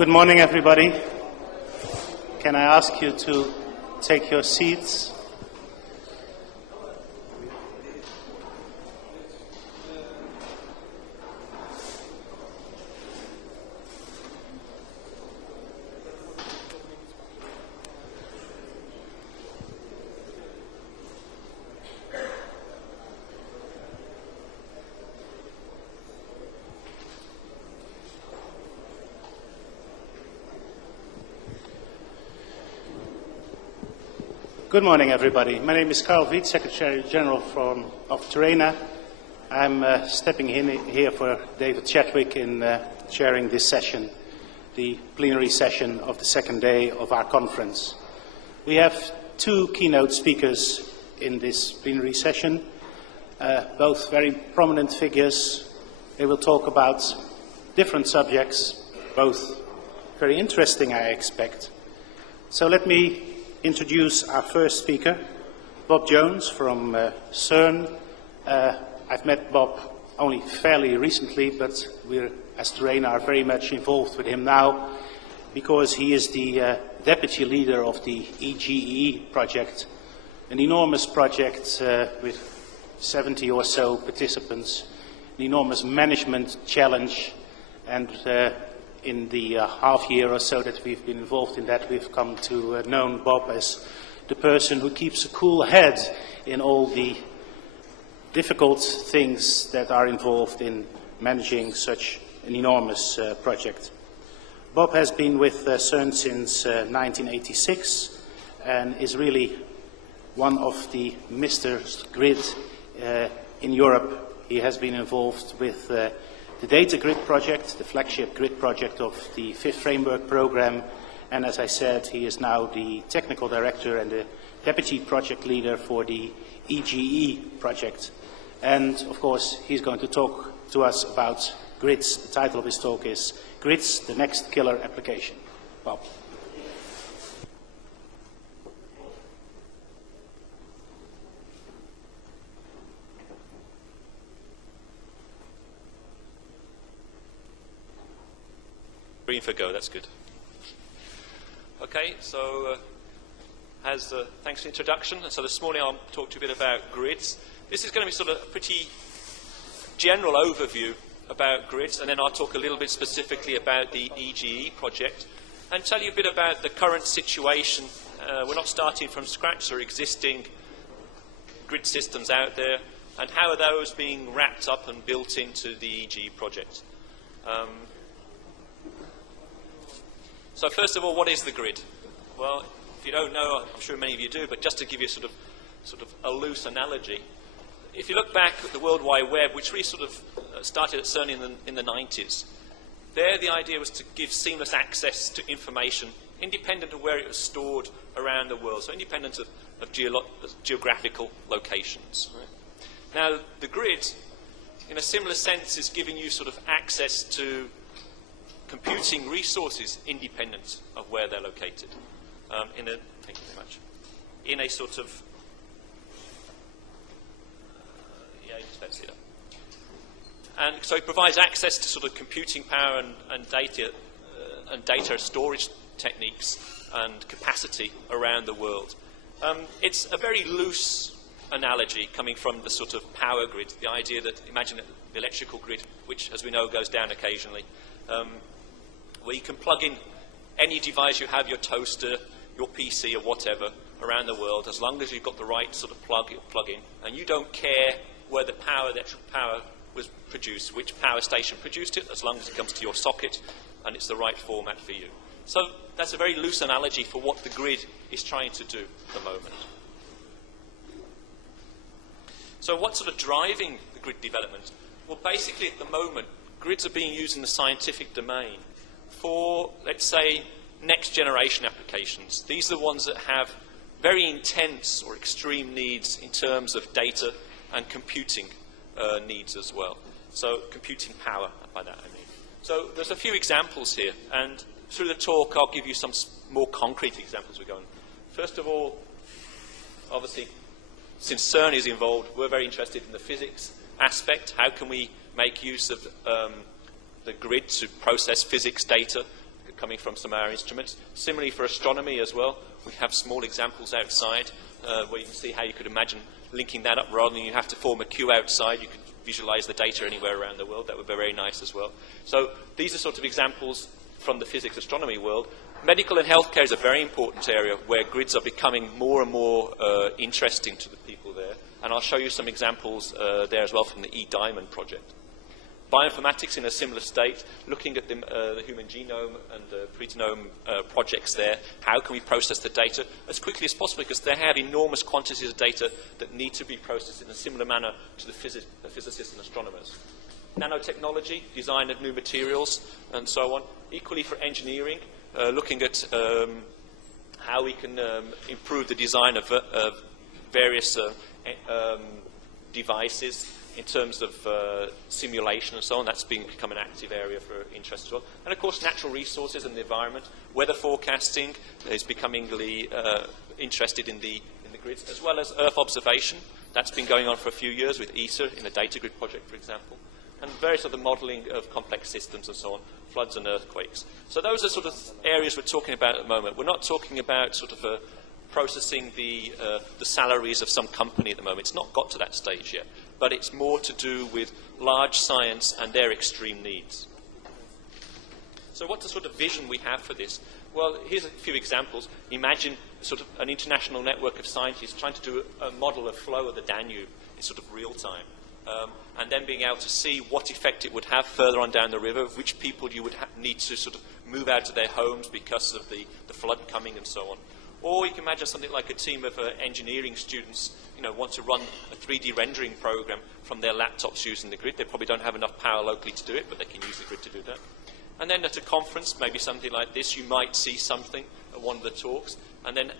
Good morning, everybody. Can I ask you to take your seats? Good morning, everybody. My name is Carl Vliet, Secretary General of Terena. I'm stepping in here for David Chadwick in chairing this session, the plenary session of the second day of our conference. We have two keynote speakers in this plenary session, both very prominent figures. They will talk about different subjects, both very interesting, I expect. So let me introduce our first speaker, Bob Jones from CERN. I've met Bob only fairly recently, but we're, as Terena, are very much involved with him now because he is the deputy leader of the EGEE project, an enormous project with 70 or so participants, an enormous management challenge, and in the half year or so that we've been involved in that, we've come to know Bob as the person who keeps a cool head in all the difficult things that are involved in managing such an enormous project. Bob has been with CERN since 1986 and is really one of the Mr. Grid in Europe. He has been involved with the DataGrid project, the flagship grid project of the 5th Framework Programme, and as I said, he is now the technical director and the deputy project leader for the EGEE project. And of course, he's going to talk to us about grids. The title of his talk is Grids, the Next Killer Application. Bob. Green for go, that's good. Okay, so thanks for the introduction. So this morning I'll talk to you a bit about grids. This is going to be sort of a pretty general overview about grids, and then I'll talk a little bit specifically about the EGEE project and tell you a bit about the current situation. We're not starting from scratch, there are existing grid systems out there, and how are those being wrapped up and built into the EGEE project. So first of all, what is the grid? Well, if you don't know, I'm sure many of you do, but just to give you sort of a loose analogy, if you look back at the World Wide Web, which really sort of started at CERN in the 90s, there the idea was to give seamless access to information independent of where it was stored around the world, so independent of geographical locations. Right? Now, the grid, in a similar sense, is giving you sort of access to computing resources independent of where they're located. Thank you very much. In a sort of and so it provides access to sort of computing power and data storage techniques and capacity around the world. It's a very loose analogy coming from the sort of power grid, the idea that, imagine the electrical grid, which, as we know, goes down occasionally, where you can plug in any device you have, your toaster, your PC or whatever, around the world, as long as you've got the right sort of plug in, and you don't care where the electrical power was produced, which power station produced it, as long as it comes to your socket and it's the right format for you. So that's a very loose analogy for what the grid is trying to do at the moment. So what's sort of driving the grid development? Well, basically at the moment, grids are being used in the scientific domain for, let's say, next generation applications. These are the ones that have very intense or extreme needs in terms of data and computing needs as well. So computing power, by that I mean. So there's a few examples here, and through the talk I'll give you some more concrete examples we're going. First of all, obviously, since CERN is involved, we're very interested in the physics aspect. How can we make use of the grid to process physics data, coming from some of our instruments. Similarly for astronomy as well, we have small examples outside where you can see how you could imagine linking that up rather than you have to form a queue outside. You could visualize the data anywhere around the world. That would be very nice as well. So these are sort of examples from the physics astronomy world. Medical and healthcare is a very important area where grids are becoming more and more interesting to the people there. And I'll show you some examples there as well from the EGEnabling project. Bioinformatics in a similar state, looking at the human genome and the pregenome projects there. How can we process the data as quickly as possible, because they have enormous quantities of data that need to be processed in a similar manner to the physicists and astronomers. Nanotechnology, design of new materials, and so on. Equally for engineering, looking at how we can improve the design of various devices in terms of simulation and so on. That's become an active area for interest as well. And of course, natural resources and the environment. Weather forecasting is becomingly interested in the grids, as well as Earth observation. That's been going on for a few years with ESA in the DataGrid project, for example. And various other modelling of complex systems and so on, floods and earthquakes. So those are sort of areas we're talking about at the moment. We're not talking about sort of processing the salaries of some company at the moment. It's not got to that stage yet. But it's more to do with large science and their extreme needs. So what's the sort of vision we have for this? Well, here's a few examples. Imagine sort of an international network of scientists trying to do a model of flow of the Danube in sort of real time. And then being able to see what effect it would have further on down the river, which people you would need to sort of move out of their homes because of the flood coming and so on. Or you can imagine something like a team of engineering students, want to run a 3D rendering program from their laptops using the grid. They probably don't have enough power locally to do it, but they can use the grid to do that. And then at a conference, maybe something like this, you might see something at one of the talks, and then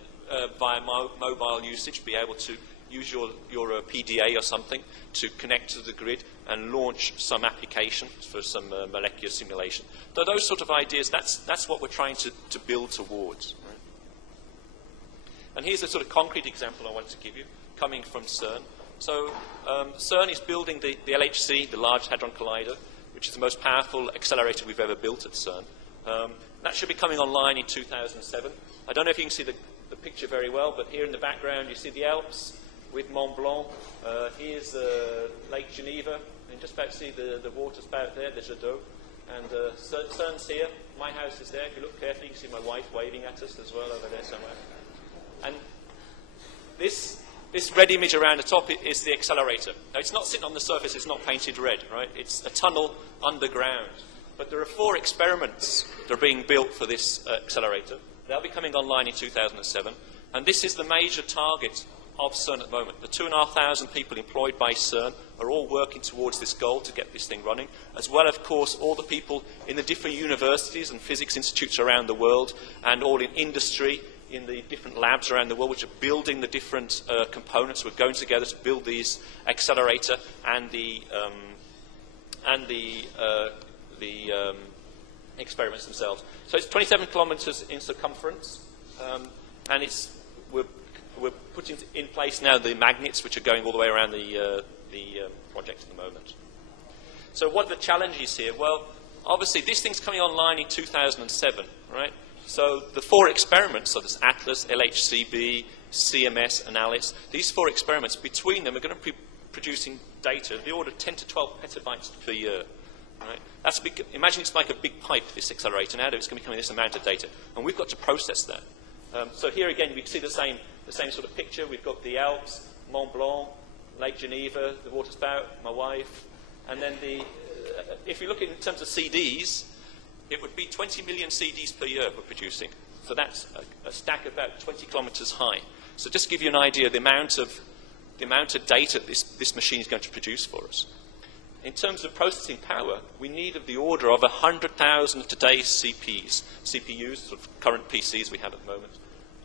via mobile usage, be able to use your PDA or something to connect to the grid and launch some application for some molecular simulation. So those sort of ideas, that's what we're trying to build towards. Right? And here's a sort of concrete example I wanted to give you, coming from CERN. So CERN is building the LHC, the Large Hadron Collider, which is the most powerful accelerator we've ever built at CERN. That should be coming online in 2007. I don't know if you can see the picture very well, but here in the background you see the Alps with Mont Blanc. Here's Lake Geneva. You can just about see the water spout there, the Jadot. And CERN's here. My house is there. If you look carefully, you can see my wife waving at us as well over there somewhere. And this red image around the top is the accelerator. Now, it's not sitting on the surface. It's not painted red, right? It's a tunnel underground. But there are 4 experiments that are being built for this accelerator. They'll be coming online in 2007. And this is the major target of CERN at the moment. The 2,500 people employed by CERN are all working towards this goal to get this thing running, as well, of course, all the people in the different universities and physics institutes around the world, and all in industry, in the different labs around the world, which are building the different components. We're going together to build these accelerator and the experiments themselves. So it's 27 kilometers in circumference, and we're putting in place now the magnets, which are going all the way around the project at the moment. So what are the challenges here? Well, obviously, this thing's coming online in 2007, right? So the 4 experiments, so there's ATLAS, LHCb, CMS, and ALICE, these 4 experiments, between them, are going to be producing data of the order of 10 to 12 petabytes per year. Right? That's big. Imagine it's like a big pipe, this accelerator, now it's going to be coming this amount of data, and we've got to process that. So here again, we can see the same sort of picture. We've got the Alps, Mont Blanc, Lake Geneva, the water spout, my wife, and then if you look in terms of CDs, it would be 20 million CDs per year we're producing. So that's a stack about 20 kilometers high. So just to give you an idea of the amount of data this machine is going to produce for us. In terms of processing power, we need of the order of 100,000 of today's CPUs, sort of current PCs we have at the moment,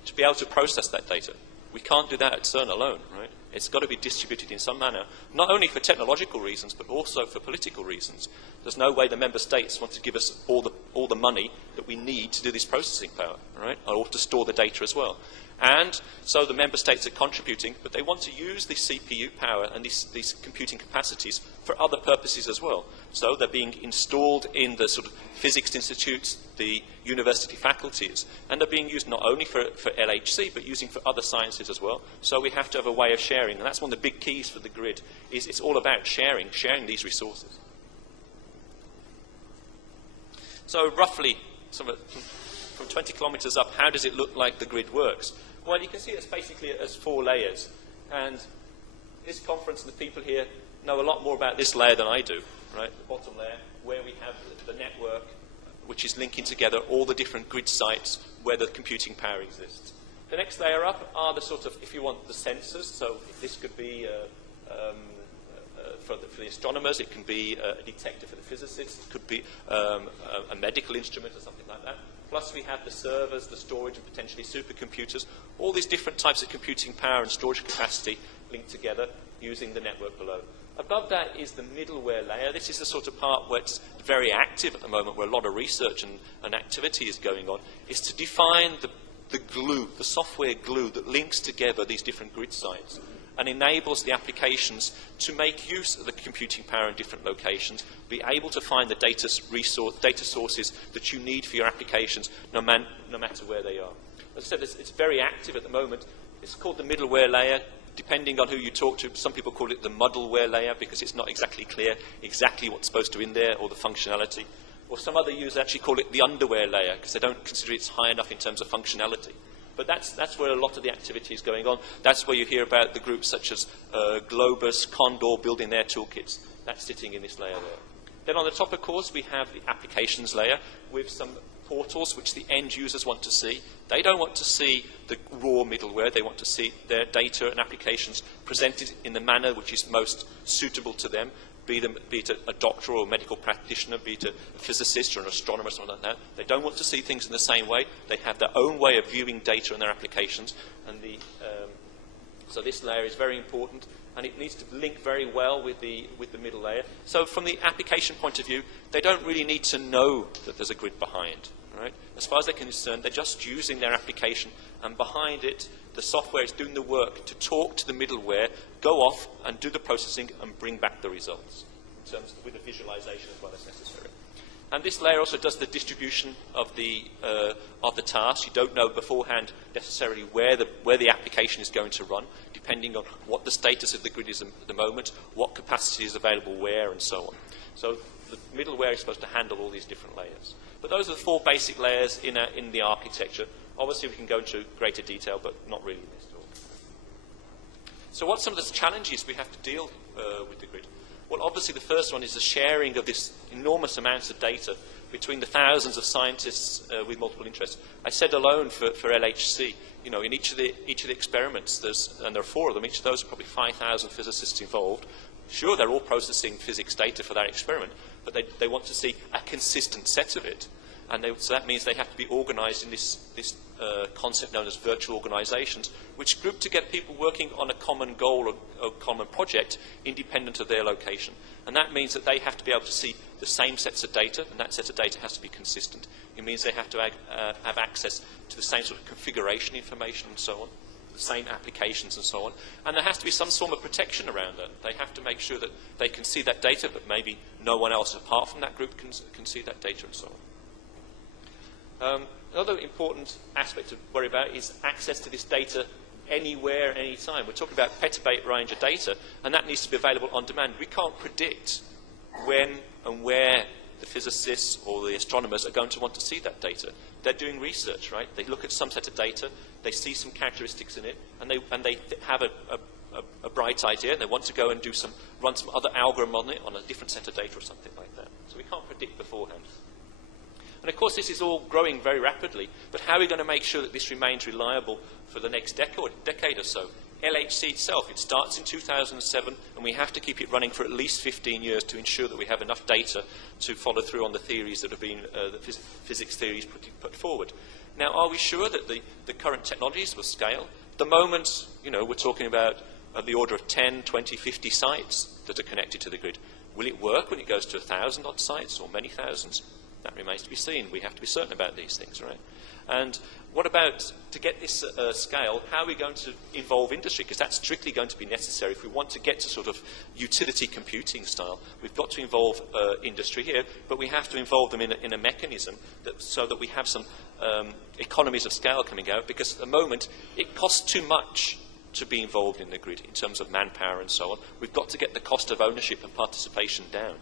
to be able to process that data. We can't do that at CERN alone, right? It's got to be distributed in some manner, not only for technological reasons, but also for political reasons. There's no way the member states want to give us all the money that we need to do this processing power, right? Or to store the data as well. And so the member states are contributing, but they want to use the CPU power and these computing capacities for other purposes as well. So they're being installed in the sort of physics institutes, the university faculties, and they're being used not only for LHC, but using for other sciences as well. So we have to have a way of sharing, and that's one of the big keys for the grid, is it's all about sharing these resources. So roughly, from 20 kilometers up, how does it look like the grid works? Well, you can see it's basically as 4 layers. And this conference and the people here know a lot more about this layer than I do, right? The bottom layer, where we have the network, which is linking together all the different grid sites where the computing power exists. The next layer up are the sort of, if you want, the sensors. So this could be for the astronomers, it can be a detector for the physicists, it could be a medical instrument or something like that. Plus we have the servers, the storage, and potentially supercomputers, all these different types of computing power and storage capacity linked together using the network below. Above that is the middleware layer. This is the sort of part where it's very active at the moment, where a lot of research and activity is going on, is to define the glue, the software glue that links together these different grid sites and enables the applications to make use of the computing power in different locations, be able to find the data sources that you need for your applications, no matter where they are. As I said, it's very active at the moment. It's called the middleware layer. Depending on who you talk to, some people call it the muddleware layer because it's not exactly clear exactly what's supposed to be in there or the functionality. Or some other users actually call it the underwear layer because they don't consider it's high enough in terms of functionality. But that's where a lot of the activity is going on. That's where you hear about the groups such as Globus, Condor building their toolkits. That's sitting in this layer there. Then on the top, of course, we have the applications layer with some portals which the end users want to see. They don't want to see the raw middleware. They want to see their data and applications presented in the manner which is most suitable to them, be it a doctor or a medical practitioner, be it a physicist or an astronomer or something like that. They don't want to see things in the same way. They have their own way of viewing data and their applications. And so this layer is very important, and it needs to link very well with the middle layer. So from the application point of view, they don't really need to know that there's a grid behind. Right? As far as they're concerned, they're just using their application, and behind it, the software is doing the work to talk to the middleware, go off and do the processing and bring back the results, in terms with the visualization as well as necessary. And this layer also does the distribution of the task. You don't know beforehand necessarily where the application is going to run, depending on what the status of the grid is at the moment, what capacity is available where, and so on. So the middleware is supposed to handle all these different layers. But those are the 4 basic layers in the architecture. Obviously, we can go into greater detail, but not really in this talk. So what's some of the challenges we have to deal with the grid? Well, obviously, the first one is the sharing of this enormous amounts of data between the thousands of scientists with multiple interests. I said alone for LHC, you know, in each of the experiments, and there are 4 of them, each of those are probably 5,000 physicists involved. Sure, they're all processing physics data for that experiment, but they want to see a consistent set of it. And so that means they have to be organized in this concept known as virtual organizations, which group together people working on a common goal or a common project independent of their location. And that means that they have to be able to see the same sets of data, and that set of data has to be consistent. It means they have to have access to the same sort of configuration information and so on, the same applications and so on. And there has to be some sort of protection around that. They have to make sure that they can see that data, but maybe no one else apart from that group can see that data and so on. Another important aspect to worry about is access to this data anywhere, anytime. We're talking about petabyte range of data, and that needs to be available on demand. We can't predict when and where the physicists or the astronomers are going to want to see that data. They're doing research, right? They look at some set of data, they see some characteristics in it, and they have a bright idea. They want to go and run some other algorithm on it on a different set of data or something like that. So we can't predict beforehand. And of course, this is all growing very rapidly, but how are we going to make sure that this remains reliable for the next decade or so? LHC itself, it starts in 2007, and we have to keep it running for at least 15 years to ensure that we have enough data to follow through on the theories that have been, the physics theories put forward. Now, are we sure that the current technologies will scale? At the moment, you know, we're talking about the order of 10, 20, 50 sites that are connected to the grid. Will it work when it goes to 1,000 odd sites or many thousands? That remains to be seen. We have to be certain about these things, right? And what about, to get this scale, how are we going to involve industry? Because that's strictly going to be necessary. If we want to get to sort of utility computing style, we've got to involve industry here, but we have to involve them in a mechanism so that we have some economies of scale coming out, because at the moment it costs too much to be involved in the grid in terms of manpower and so on. We've got to get the cost of ownership and participation down.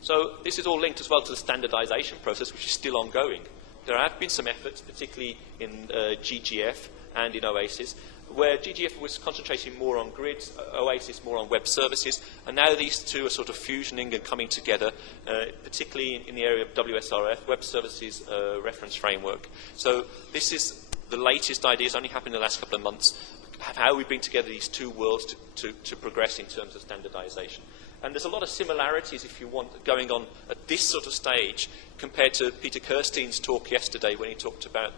So this is all linked as well to the standardization process, which is still ongoing. There have been some efforts, particularly in GGF and in OASIS, where GGF was concentrating more on grids, OASIS more on web services, and now these two are sort of fusioning and coming together, particularly in the area of WSRF, Web Services Reference Framework. So this is the latest ideas, only happened in the last couple of months, how we bring together these two worlds to progress in terms of standardization. And there's a lot of similarities, if you want, going on at this sort of stage compared to Peter Kirstein's talk yesterday when he talked about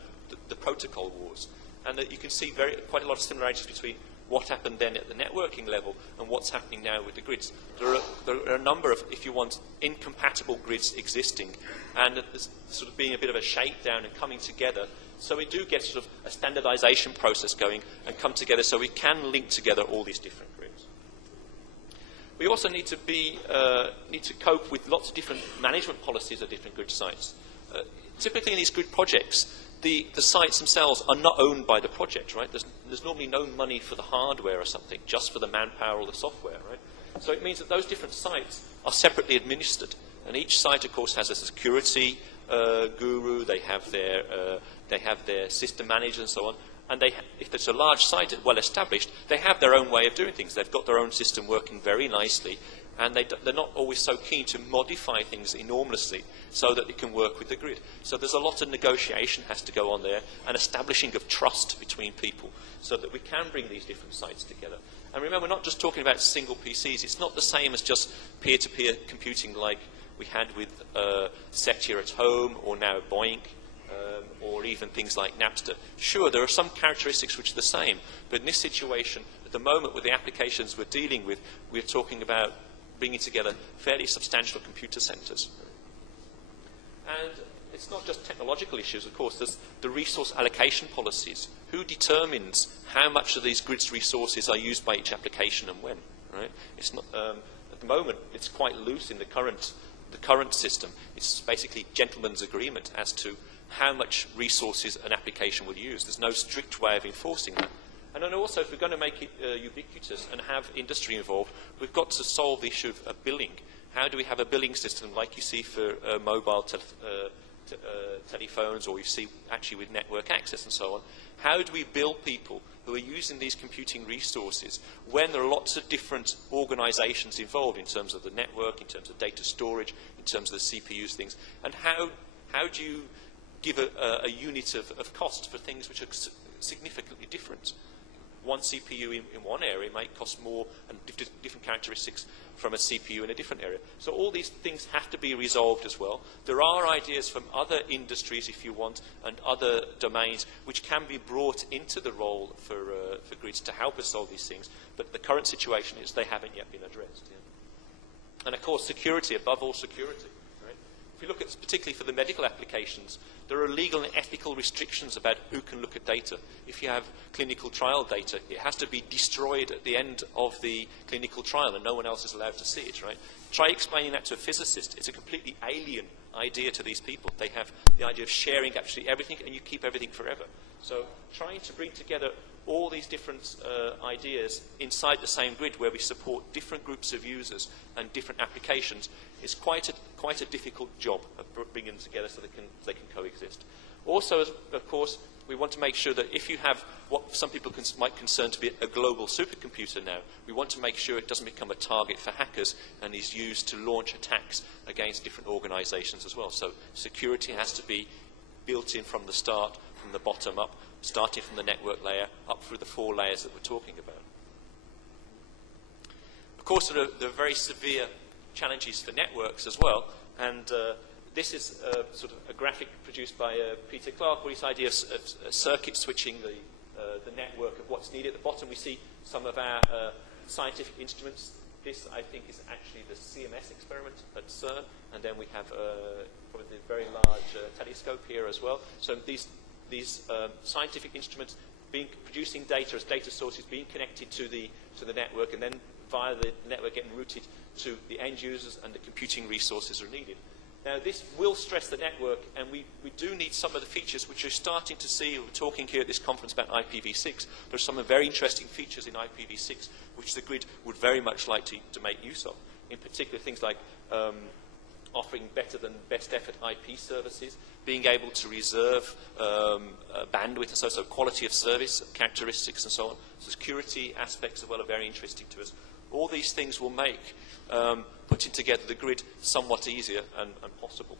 the protocol wars. And that you can see quite a lot of similarities between what happened then at the networking level and what's happening now with the grids. There are a number of, if you want, incompatible grids existing, and there's sort of being a bit of a shakedown and coming together. So we do get sort of a standardization process going and come together so we can link together all these different grids. We also need to cope with lots of different management policies of different grid sites. Typically in these grid projects, the sites themselves are not owned by the project, right? There's normally no money for the hardware or something, just for the manpower or the software, right? So it means that those different sites are separately administered. And each site, of course, has a security guru, they have their system manager and so on. And if it's a large site, well established, they have their own way of doing things. They've got their own system working very nicely, and they're not always so keen to modify things enormously so that it can work with the grid. So there's a lot of negotiation has to go on there, and establishing of trust between people so that we can bring these different sites together. And remember, we're not just talking about single PCs. It's not the same as just peer-to-peer computing like we had with Setia at home, or now Boink, or even things like Napster. Sure, there are some characteristics which are the same, but in this situation, at the moment with the applications we're dealing with, we're talking about bringing together fairly substantial computer centres. And it's not just technological issues, of course, there's the resource allocation policies. Who determines how much of these grids resources are used by each application and when? Right? It's not, at the moment, it's quite loose in the current system. It's basically gentleman's agreement as to how much resources an application will use. There's no strict way of enforcing that. And then also, if we're going to make it ubiquitous and have industry involved, we've got to solve the issue of billing. How do we have a billing system like you see for mobile telephones, or you see actually with network access and so on? How do we bill people who are using these computing resources when there are lots of different organizations involved in terms of the network, in terms of data storage, in terms of the CPUs things? And how do you give a unit of cost for things which are significantly different? One CPU in one area might cost more, and different characteristics from a CPU in a different area. So all these things have to be resolved as well. There are ideas from other industries, if you want, and other domains which can be brought into the role for grids to help us solve these things. But the current situation is they haven't yet been addressed. Yeah. And of course, security, above all security. If you look at, particularly for the medical applications, there are legal and ethical restrictions about who can look at data. If you have clinical trial data, it has to be destroyed at the end of the clinical trial and no one else is allowed to see it, right? Try explaining that to a physicist. It's a completely alien idea to these people. They have the idea of sharing actually everything, and you keep everything forever. So trying to bring together all these different ideas inside the same grid where we support different groups of users and different applications is quite a difficult job of bringing them together so they can coexist. Also, of course, we want to make sure that if you have what some people might concern to be a global supercomputer now, we want to make sure it doesn't become a target for hackers and is used to launch attacks against different organizations as well. So security has to be built in from the start, from the bottom up, starting from the network layer up through the 4 layers that we're talking about. Of course, there are very severe challenges for networks as well, and this is sort of a graphic produced by Peter Clark, where his idea of circuit switching the network of what's needed. At the bottom we see some of our scientific instruments This, I think, is actually the CMS experiment at CERN, and then we have probably the very large telescope here as well. So these scientific instruments producing data as data sources being connected to the network, and then via the network getting routed to the end users, and the computing resources are needed. Now, this will stress the network, and we do need some of the features which you're starting to see. We're talking here at this conference about IPv6. There's some very interesting features in IPv6 which the grid would very much like to make use of. In particular, things like offering better than best effort IP services, being able to reserve bandwidth, and so quality of service characteristics and so on. Security aspects as well are very interesting to us. All these things will make putting together the grid somewhat easier and possible.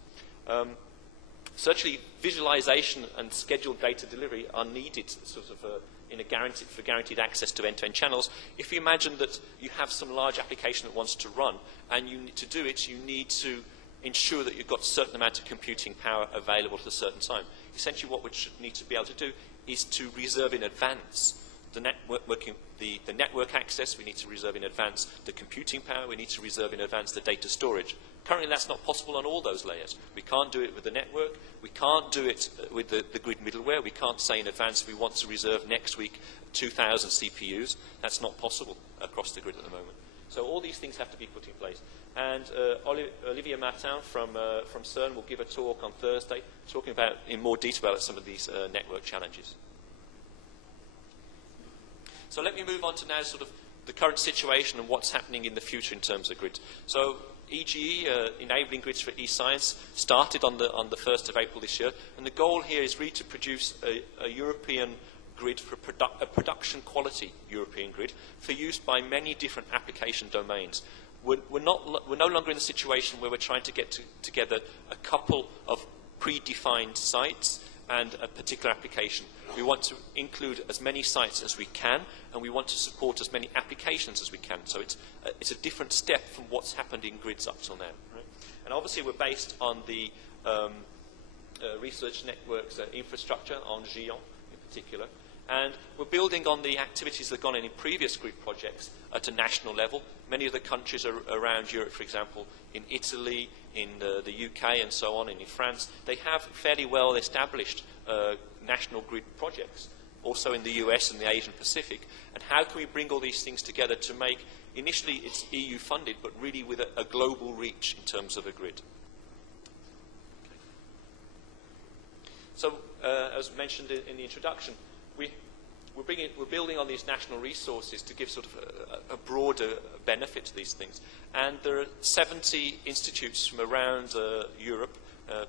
Certainly, visualization and scheduled data delivery are needed sort of for guaranteed access to end-to-end channels. If you imagine that you have some large application that wants to run, and you need to do it, you need to ensure that you've got a certain amount of computing power available at a certain time. Essentially, what we should need to be able to do is to reserve in advance the network access. We need to reserve in advance the computing power. We need to reserve in advance the data storage. Currently, that's not possible on all those layers. We can't do it with the network. We can't do it with the grid middleware. We can't say in advance we want to reserve next week 2,000 CPUs. That's not possible across the grid at the moment. So all these things have to be put in place. And Olivier Martin from CERN will give a talk on Thursday talking about in more detail about some of these network challenges. So let me move on to now sort of the current situation and what's happening in the future in terms of grids. So EGE, Enabling Grids for eScience, started on the 1st of April this year, and the goal here is really to produce a European grid for a production quality European grid for use by many different application domains. We're no longer in the situation where we're trying to get together a couple of predefined sites and a particular application. We want to include as many sites as we can, and we want to support as many applications as we can. So it's a different step from what's happened in grids up till now. Right? And obviously we're based on the research networks infrastructure, on EGEE in particular. And we're building on the activities that have gone in previous grid projects at a national level. Many of the countries around Europe, for example, in Italy, in the UK and so on, and in France, they have fairly well established national grid projects, also in the US and the Asian Pacific. And how can we bring all these things together to make, initially it's EU funded, but really with a global reach in terms of a grid. So, as mentioned in the introduction, we're building on these national resources to give sort of a broader benefit to these things. And there are 70 institutes from around Europe,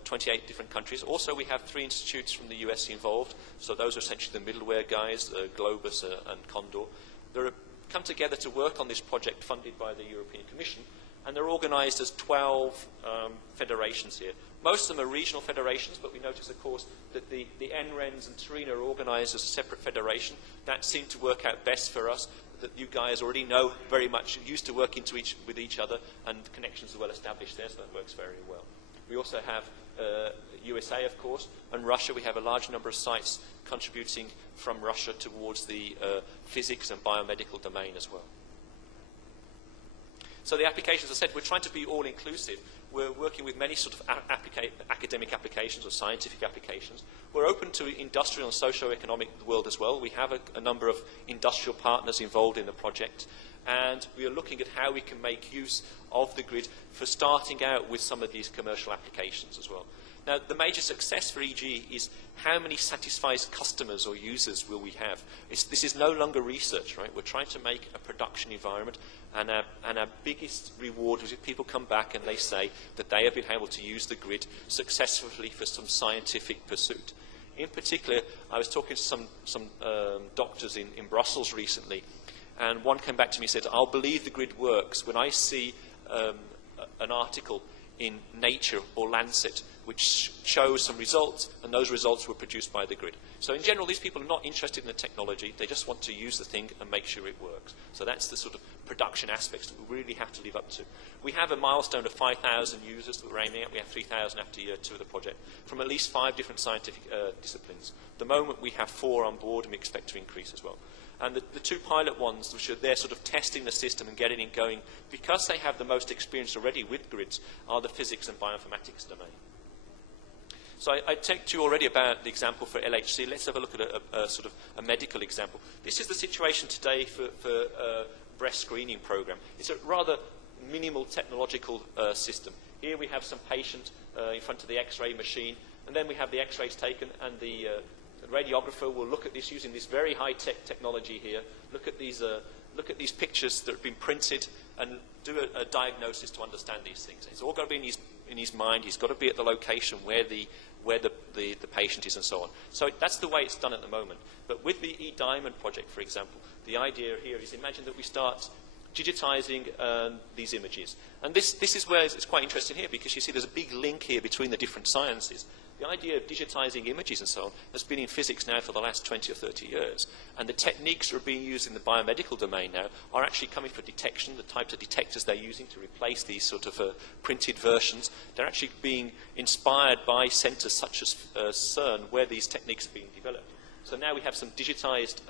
28 different countries. Also, we have 3 institutes from the US involved. So those are essentially the middleware guys, Globus and Condor. They're come together to work on this project funded by the European Commission. And they're organized as 12 federations here. Most of them are regional federations, but we notice, of course, that the NRENs and Torino are organized as a separate federation. That seemed to work out best for us, that you guys already know very much, used to working with each other, and connections are well established there, so that works very well. We also have USA, of course, and Russia. We have a large number of sites contributing from Russia towards the physics and biomedical domain as well. So the applications, as I said, we're trying to be all-inclusive. We're working with many sort of academic applications or scientific applications. We're open to industrial and socio-economic world as well. We have a number of industrial partners involved in the project. And we are looking at how we can make use of the grid for starting out with some of these commercial applications as well. Now, the major success for EGE is how many satisfied customers or users will we have. This is no longer research, right? We're trying to make a production environment, and our biggest reward is if people come back and they say that they have been able to use the grid successfully for some scientific pursuit. In particular, I was talking to some doctors in Brussels recently, and one came back to me and said, I'll believe the grid works when I see an article in Nature or Lancet which shows some results, and those results were produced by the grid. So in general, these people are not interested in the technology. They just want to use the thing and make sure it works. So that's the sort of production aspects that we really have to live up to. We have a milestone of 5,000 users that we're aiming at. We have 3,000 after year 2 of the project, from at least 5 different scientific disciplines. At the moment, we have 4 on board, and we expect to increase as well. And the 2 pilot ones, which are there sort of testing the system and getting it going, because they have the most experience already with grids, are the physics and bioinformatics domain. So I talked to you already about the example for LHC. Let's have a look at a sort of a medical example. This is the situation today for a breast screening program. It's a rather minimal technological system. Here we have some patient in front of the X-ray machine, and then we have the X-rays taken, and the radiographer will look at this using this very high-tech technology here, look at these pictures that have been printed, and do a diagnosis to understand these things. It's all got to be in his mind. He's got to be at the location where the patient is and so on. So that's the way it's done at the moment. But with the EGEnabling project, for example, the idea here is imagine that we start digitizing these images. And this is where it's quite interesting here, because you see there's a big link here between the different sciences. The idea of digitizing images and so on has been in physics now for the last 20 or 30 years. And the techniques that are being used in the biomedical domain now are actually coming for detection, the types of detectors they're using to replace these sort of printed versions. They're actually being inspired by centers such as CERN, where these techniques are being developed. So now we have some digitized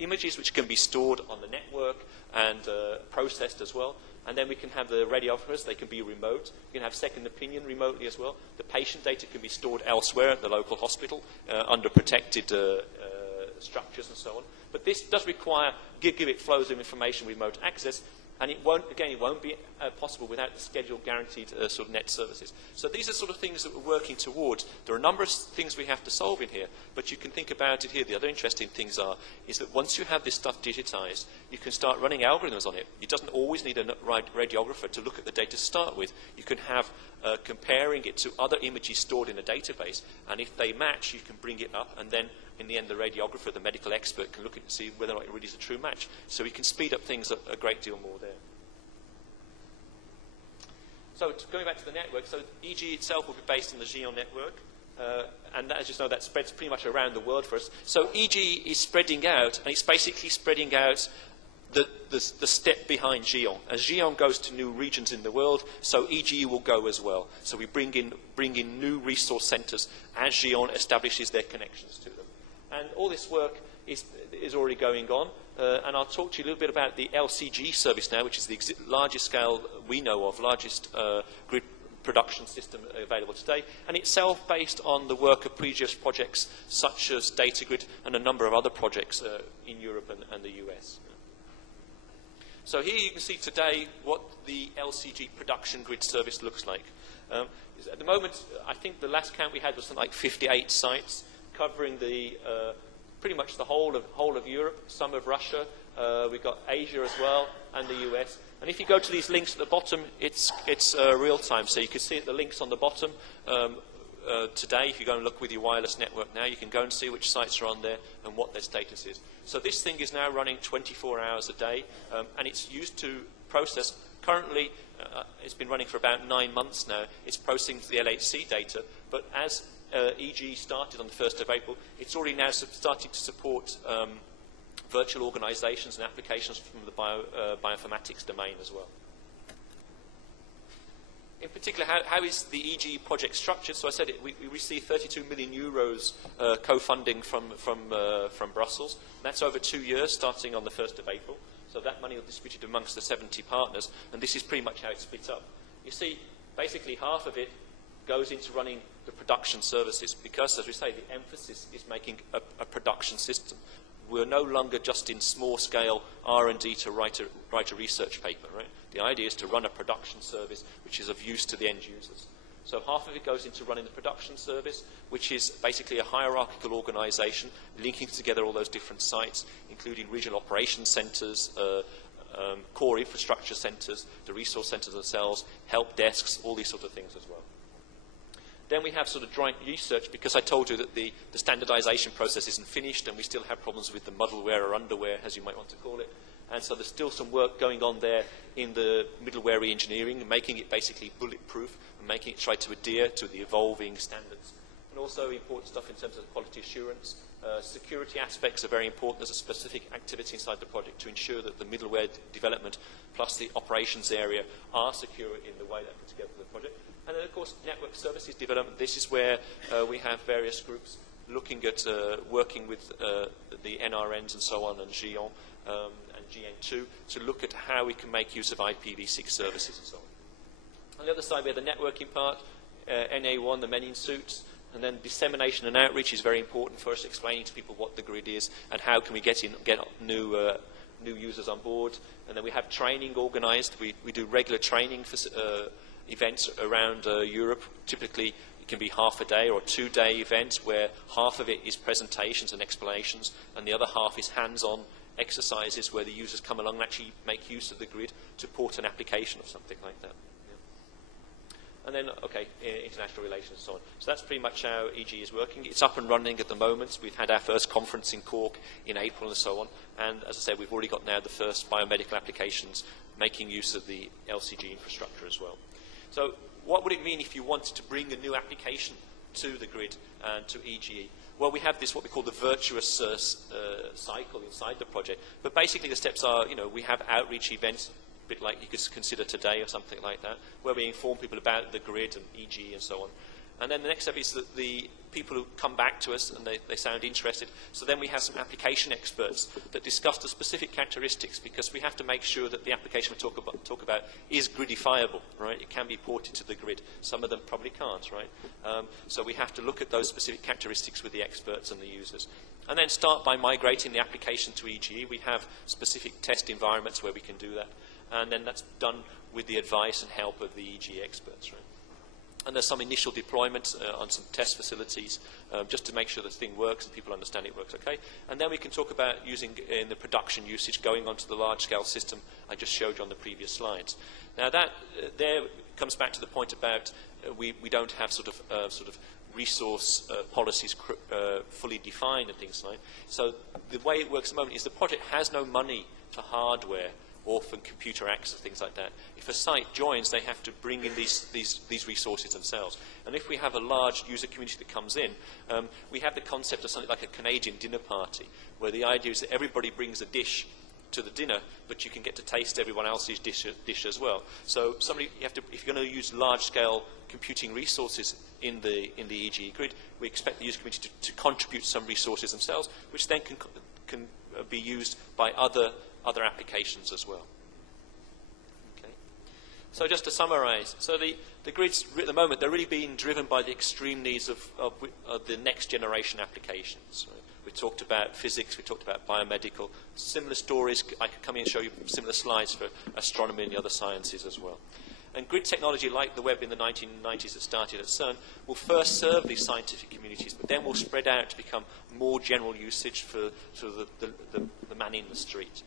images which can be stored on the network and processed as well. And then we can have the radiographers, they can be remote. You can have second opinion remotely as well. The patient data can be stored elsewhere at the local hospital under protected structures and so on. But this does require gigabit flows of information, remote access, and it won't be possible without the scheduled guaranteed sort of net services. So these are sort of things that we're working towards. There are a number of things we have to solve in here, but you can think about it here. The other interesting things is that once you have this stuff digitized, you can start running algorithms on it. It doesn't always need a radiographer to look at the data to start with. You can have comparing it to other images stored in a database, and if they match, you can bring it up, and then in the end, the radiographer, the medical expert, can look at it and see whether or not it really is a true match. So we can speed up things a great deal more there. So going back to the network, so EGEE itself will be based on the EGEon network. And as you know, that spreads pretty much around the world for us. So EGEE is spreading out, and it's basically spreading out the step behind EGEon. As EGEon goes to new regions in the world, so EGEE will go as well. So we bring in new resource centers as EGEon establishes their connections to them. And all this work is already going on. And I'll talk to you a little bit about the LCG service now, which is the largest scale we know of, largest grid production system available today, and itself based on the work of previous projects such as DataGrid and a number of other projects in Europe and the US. So here you can see today what the LCG production grid service looks like. At the moment, I think the last count we had was something like 58 sites, covering pretty much the whole of Europe, some of Russia. We've got Asia as well, and the US. And if you go to these links at the bottom, it's real time. So you can see the links on the bottom today. If you go and look with your wireless network now, you can go and see which sites are on there and what their status is. So this thing is now running 24 hours a day, and it's used to process. Currently, it's been running for about 9 months now. It's processing the LHC data, but as EGEE started on the 1st of April, it's already now started to support virtual organizations and applications from the bioinformatics domain as well. In particular, how is the EGEE project structured? So I said we received 32 million euros co-funding from Brussels. That's over 2 years, starting on the 1st of April. So that money will be distributed amongst the 70 partners, and this is pretty much how it's split up. You see, basically half of it goes into running the production services, because, as we say, the emphasis is making a production system. We're no longer just in small-scale R&D to write a research paper, right? The idea is to run a production service which is of use to the end users. So half of it goes into running the production service, which is basically a hierarchical organization linking together all those different sites, including regional operations centers, core infrastructure centers, the resource centers themselves, help desks, all these sort of things as well. Then we have sort of joint research, because I told you that the standardization process isn't finished and we still have problems with the muddleware or underwear, as you might want to call it. And so there's still some work going on there in the middleware re-engineering, making it basically bulletproof and making it try to adhere to the evolving standards. And also important stuff in terms of quality assurance. Security aspects are very important. There's a specific activity inside the project to ensure that the middleware development plus the operations area are secure in the way that puts together the project. And then, of course, network services development. This is where we have various groups looking at working with the NRNs and so on, and GEON and GN2, to look at how we can make use of IPv6 services and so on. On the other side, we have the networking part, NA1, the men in suits, and then dissemination and outreach is very important for us, explaining to people what the grid is and how can we get new users on board. And then we have training organised. We do regular training for, events around Europe. Typically, it can be half a day or 2-day events where half of it is presentations and explanations, and the other half is hands-on exercises where the users come along and actually make use of the grid to port an application or something like that. And then, okay, international relations and so on. So that's pretty much how EGE is working. It's up and running at the moment. We've had our first conference in Cork in April and so on. And as I said, we've already got now the first biomedical applications making use of the LCG infrastructure as well. So what would it mean if you wanted to bring a new application to the grid and to EGE? Well, we have this, what we call the virtuous cycle inside the project. But basically the steps are, you know, we have outreach events, a bit like you could consider today or something like that, where we inform people about the grid and EGE and so on. And then the next step is that the people who come back to us and they sound interested. So then we have some application experts that discuss the specific characteristics, because we have to make sure that the application we talk about is gridifiable, right? It can be ported to the grid. Some of them probably can't, right? So we have to look at those specific characteristics with the experts and the users. And then start by migrating the application to EGE. We have specific test environments where we can do that. And then that's done with the advice and help of the EGE experts, right? And there's some initial deployment on some test facilities just to make sure the thing works and people understand it works okay. And then we can talk about using in the production usage, going onto the large-scale system I just showed you on the previous slides. Now that there comes back to the point about we don't have sort of resource policies fully defined and things like that. So the way it works at the moment is the project has no money for hardware or for computer access, things like that. If a site joins, they have to bring in these resources themselves. And if we have a large user community that comes in, we have the concept of something like a Canadian dinner party, where the idea is that everybody brings a dish to the dinner, but you can get to taste everyone else's dish as well. So if you're going to use large-scale computing resources in the EGE grid, we expect the user community to contribute some resources themselves, which then can be used by other applications as well. Okay. So just to summarize, so the grids at the moment, they're really being driven by the extreme needs of the next generation applications. Right? We talked about physics, we talked about biomedical, similar stories. I could come in and show you similar slides for astronomy and the other sciences as well. And grid technology, like the web in the 1990s that started at CERN, will first serve these scientific communities, but then will spread out to become more general usage for sort of the man in the street.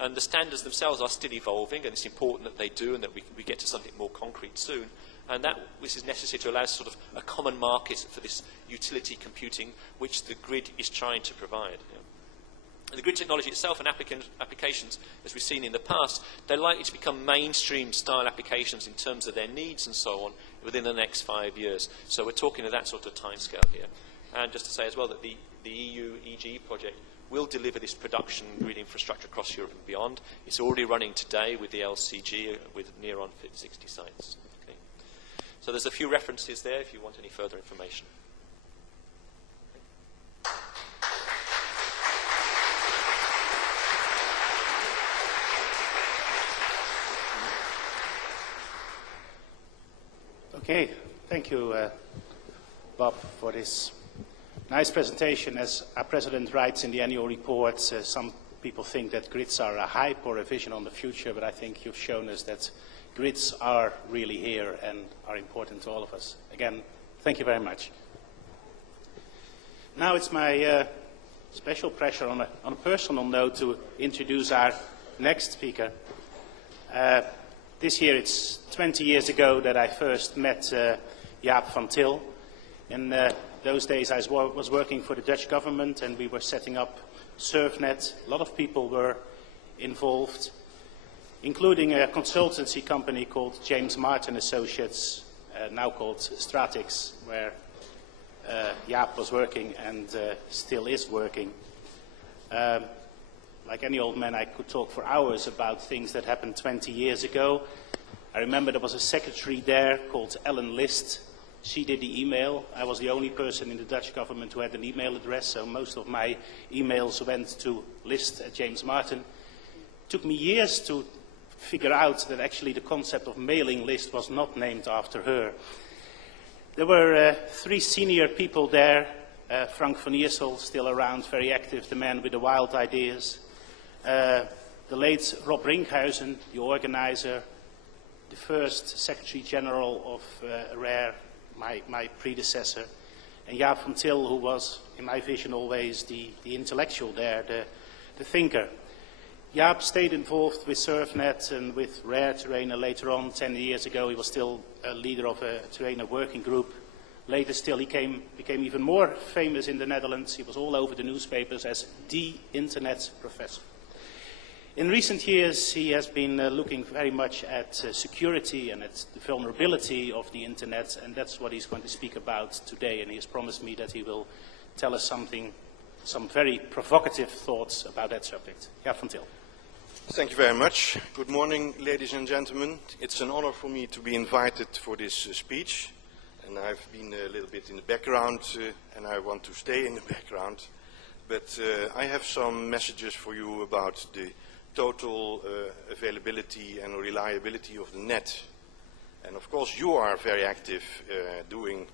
And the standards themselves are still evolving, and it's important that they do and that we get to something more concrete soon. And this is necessary to allow sort of a common market for this utility computing, which the grid is trying to provide. Yeah. And the grid technology itself and applications, as we've seen in the past, they're likely to become mainstream style applications in terms of their needs and so on within the next 5 years. So we're talking of that sort of timescale here. And just to say as well that the EU EGE project will deliver this production grid infrastructure across Europe and beyond. It's already running today with the LCG with near on 60 sites. Okay. So there's a few references there if you want any further information. Okay, thank you, Bob, for this nice presentation. As our president writes in the annual report, some people think that grids are a hype or a vision on the future, but I think you've shown us that grids are really here and are important to all of us. Again, thank you very much. Now it's my special pleasure on a personal note to introduce our next speaker. This year it's 20 years ago that I first met Jaap van Till. In those days I was working for the Dutch government and we were setting up SurfNet. A lot of people were involved, including a consultancy company called James Martin Associates, now called Stratix, where Jaap was working and still is working. Like any old man, I could talk for hours about things that happened 20 years ago. I remember there was a secretary there called Ellen List. She did the email. I was the only person in the Dutch government who had an email address, so most of my emails went to List at James Martin. It took me years to figure out that actually the concept of mailing list was not named after her. There were 3 senior people there. Frank van Iersel, still around, very active, the man with the wild ideas. The late Rob Rinkhuysen, the organizer, the first Secretary General of RARE, my predecessor, and Jaap van Till, who was, in my vision, always the intellectual there, the thinker. Jaap stayed involved with SurfNet and with RARE Terrain later on. 10 years ago, he was still a leader of a Terrain working group. Later still, he became even more famous in the Netherlands. He was all over the newspapers as the Internet professor. In recent years, he has been looking very much at security and at the vulnerability of the Internet, and that's what he's going to speak about today. And he has promised me that he will tell us some very provocative thoughts about that subject. Jaap van Till. Thank you very much. Good morning, ladies and gentlemen. It's an honor for me to be invited for this speech. And I've been a little bit in the background, and I want to stay in the background. But I have some messages for you about the total availability and reliability of the net. And of course you are very active doing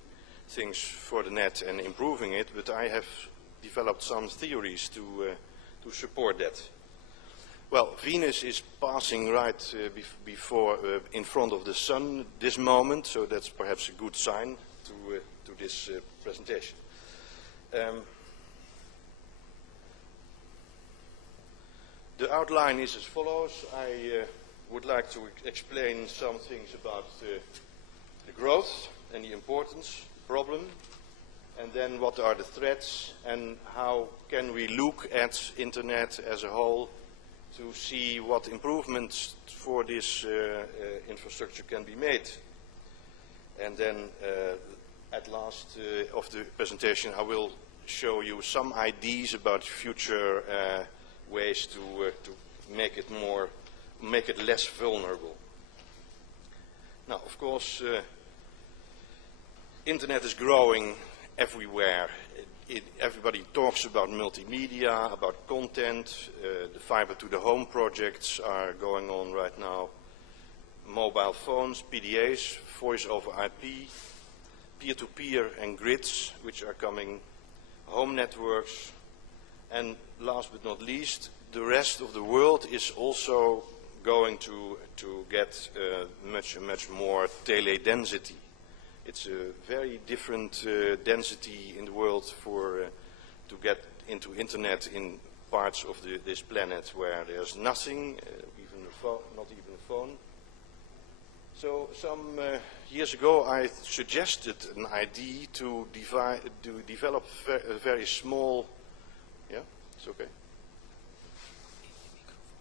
things for the net and improving it, but I have developed some theories to support that. Well, Venus is passing right before, in front of the Sun this moment, so that's perhaps a good sign to this presentation. The outline is as follows. I would like to explain some things about the growth and the importance, the problem, and then what are the threats and how can we look at Internet as a whole to see what improvements for this infrastructure can be made. And then at last of the presentation I will show you some ideas about future ways to make it less vulnerable. Now, of course, Internet is growing everywhere. Everybody talks about multimedia, about content. The fiber to the home projects are going on right now. Mobile phones, PDAs, voice over IP, peer-to-peer and grids, which are coming, home networks, and last but not least, the rest of the world is also going to get much more tele-density. It's a very different density in the world to get into Internet in parts of this planet where there's nothing, not even a phone. So some years ago I suggested an idea to develop a very small, yeah, it's okay.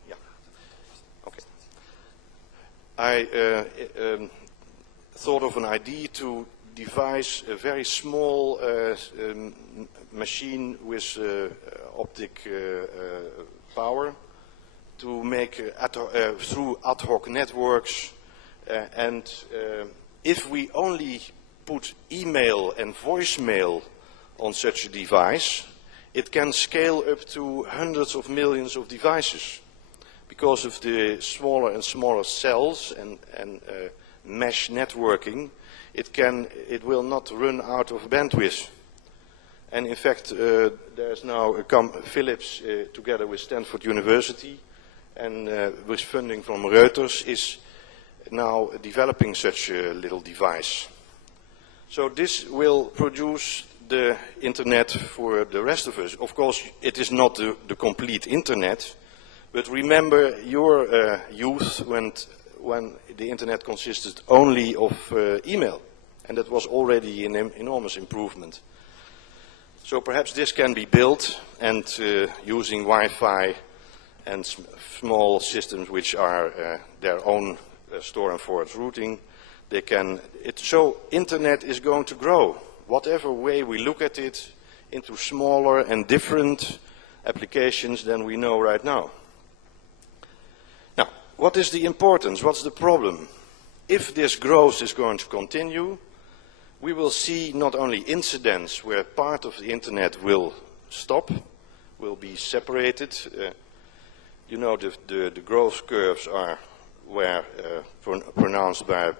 Yeah, okay. I thought of an idea to devise a very small machine with optic power to make through ad hoc networks, and if we only put email and voicemail on such a device, it can scale up to hundreds of millions of devices because of the smaller and smaller cells and mesh networking. It will not run out of bandwidth. And in fact, there's now Philips together with Stanford University and with funding from Reuters is now developing such a little device. So this will produce the Internet for the rest of us. Of course, it is not the complete Internet, but remember your youth when the Internet consisted only of email, and that was already an enormous improvement. So perhaps this can be built, and using Wi-Fi and small systems which are their own store and forward routing. So internet is going to grow, whatever way we look at it, into smaller and different applications than we know right now. Now, what is the importance? What's the problem? If this growth is going to continue, we will see not only incidents where part of the internet will stop, will be separated. You know, the growth curves are pronounced by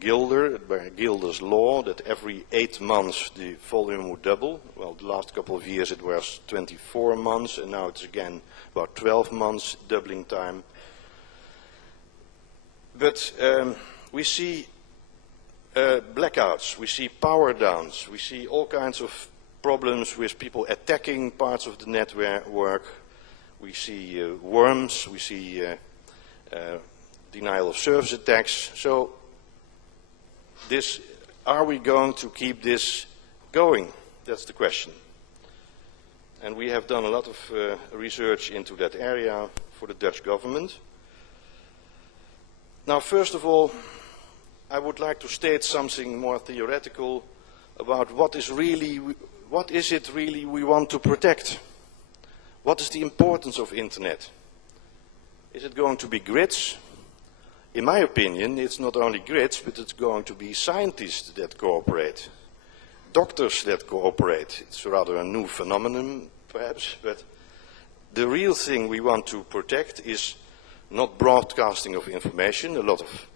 Gilder's law, that every 8 months the volume would double. Well, the last couple of years it was 24 months, and now it's again about 12 months doubling time. But we see blackouts, we see power downs, we see all kinds of problems with people attacking parts of the network. We see worms, we see denial of service attacks. So are we going to keep this going? That's the question. And we have done a lot of research into that area for the Dutch government. Now, first of all, I would like to state something more theoretical about what is it really we want to protect? What is the importance of internet? Is it going to be grids? In my opinion, it's not only grids, but it's going to be scientists that cooperate, doctors that cooperate. It's rather a new phenomenon, perhaps, but the real thing we want to protect is not broadcasting of information. A lot of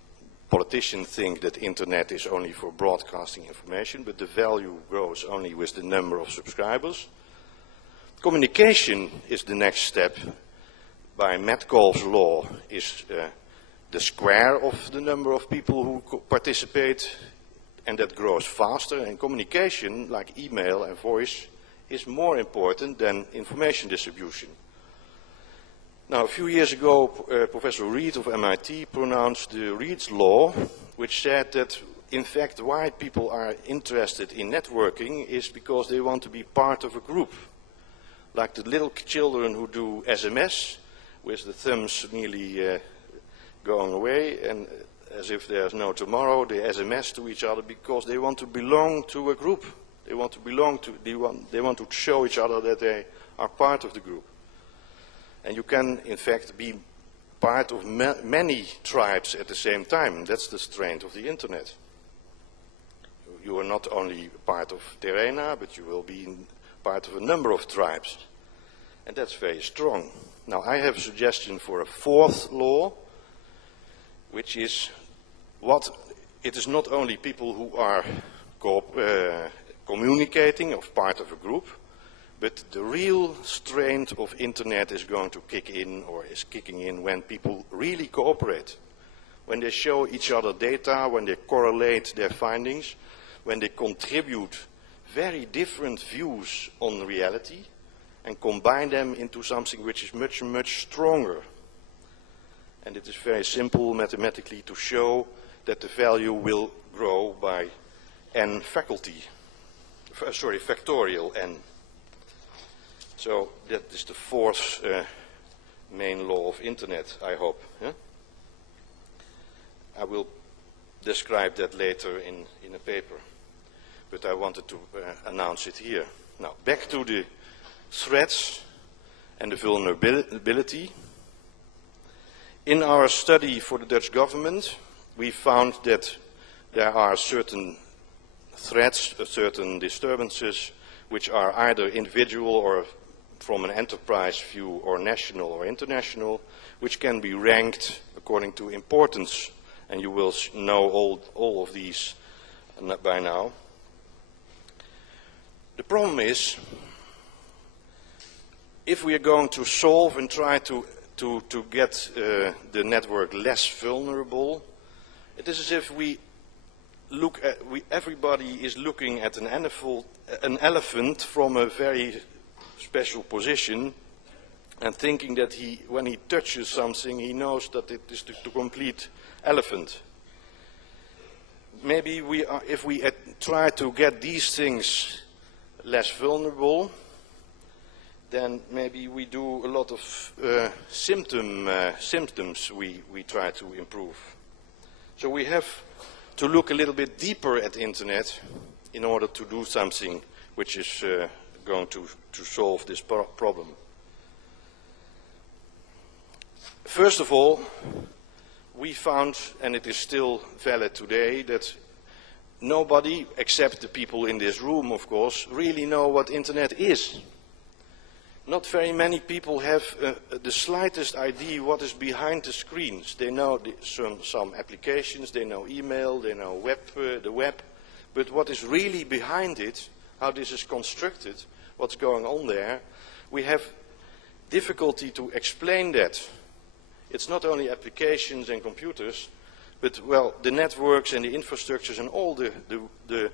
politicians think that internet is only for broadcasting information, but the value grows only with the number of subscribers. Communication is the next step. By Metcalfe's law is the square of the number of people who participate, and that grows faster. And communication, like email and voice, is more important than information distribution. Now, a few years ago, Professor Reed of MIT pronounced the Reed's law, which said that, in fact, why people are interested in networking is because they want to be part of a group. Like the little children who do SMS, with the thumbs nearly going away, and as if there's no tomorrow, they SMS to each other because they want to belong to a group. They want to belong to, they want to show each other that they are part of the group. And you can, in fact, be part of many tribes at the same time. That's the strength of the internet. You are not only part of Terena, but you will be part of a number of tribes. And that's very strong. Now, I have a suggestion for a fourth law, which is it is not only people who are communicating or part of a group, but the real strength of internet is going to kick in, or is kicking in, when people really cooperate. When they show each other data, when they correlate their findings, when they contribute very different views on reality and combine them into something which is much, much stronger. And it is very simple mathematically to show that the value will grow by n factorial n. So that is the fourth main law of internet, I hope. Yeah? I will describe that later in a paper, but I wanted to announce it here. Now, back to the threats and the vulnerability. In our study for the Dutch government, we found that there are certain threats, certain disturbances, which are either individual or from an enterprise view, or national or international, which can be ranked according to importance. And you will know all of these by now. The problem is, if we are going to solve and try to get the network less vulnerable, it is as if everybody is looking at an elephant from a very special position and thinking that when he touches something, he knows that it is the complete elephant. Maybe if we try to get these things less vulnerable, then maybe we do a lot of symptoms we try to improve. So we have to look a little bit deeper at the internet in order to do something which is going to solve this problem. First of all, we found, and it is still valid today, that nobody, except the people in this room, of course, really know what internet is. Not very many people have the slightest idea what is behind the screens. They know some applications, they know email, they know the web, but what is really behind it, how this is constructed, what's going on there, we have difficulty to explain that. It's not only applications and computers, but, well, the networks and the infrastructures and all the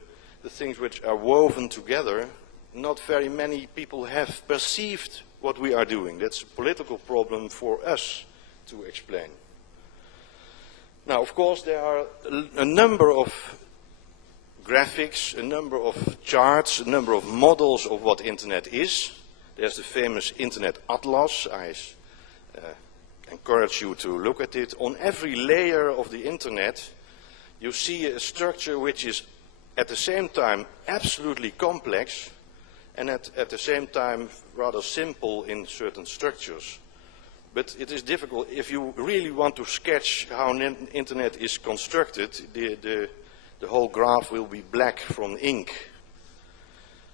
things which are woven together. Not very many people have perceived what we are doing. That's a political problem for us to explain. Now, of course, there are a number of graphics, a number of charts, a number of models of what internet is. There's the famous Internet Atlas. I encourage you to look at it. On every layer of the internet, you see a structure which is at the same time absolutely complex and at the same time rather simple in certain structures. But it is difficult. If you really want to sketch how an internet is constructed, the whole graph will be black from ink.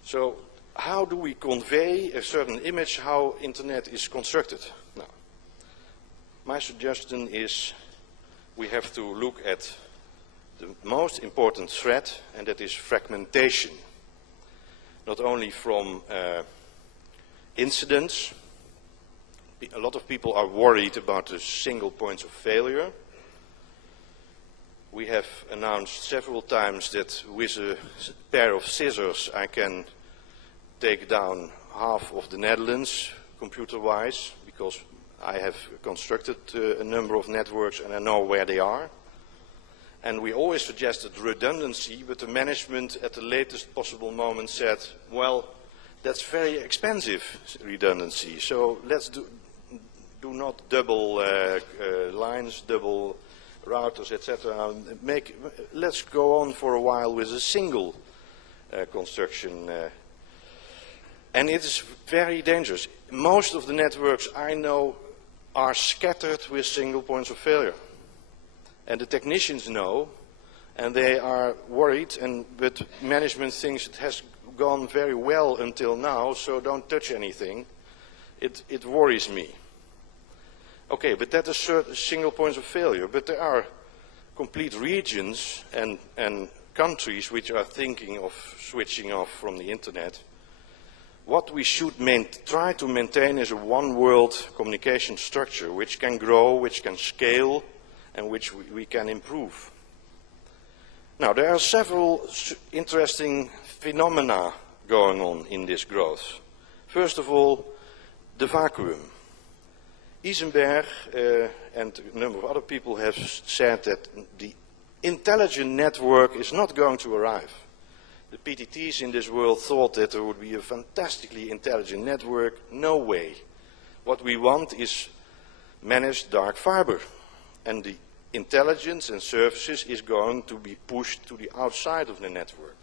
So how do we convey a certain image how internet is constructed? Now, my suggestion is we have to look at the most important threat, and that is fragmentation. Not only from incidents. A lot of people are worried about the single points of failure. We have announced several times that with a pair of scissors I can take down half of the Netherlands computer-wise, because I have constructed a number of networks and I know where they are. And we always suggested redundancy, but the management at the latest possible moment said, well, that's very expensive, redundancy, so let's do not double lines, double routers, etc. Let's go on for a while with a single construction. And it is very dangerous. Most of the networks I know are scattered with single points of failure. And the technicians know, and they are worried, but management thinks it has gone very well until now, so don't touch anything. It worries me. Okay, but that is single points of failure. But there are complete regions and countries which are thinking of switching off from the internet. What we should try to maintain is a one-world communication structure which can grow, which can scale, and which we can improve. Now, there are several interesting phenomena going on in this growth. First of all, the vacuum. Isenberg and a number of other people have said that the intelligent network is not going to arrive. The PTTs in this world thought that there would be a fantastically intelligent network. No way. What we want is managed dark fiber. And the intelligence and services is going to be pushed to the outside of the network.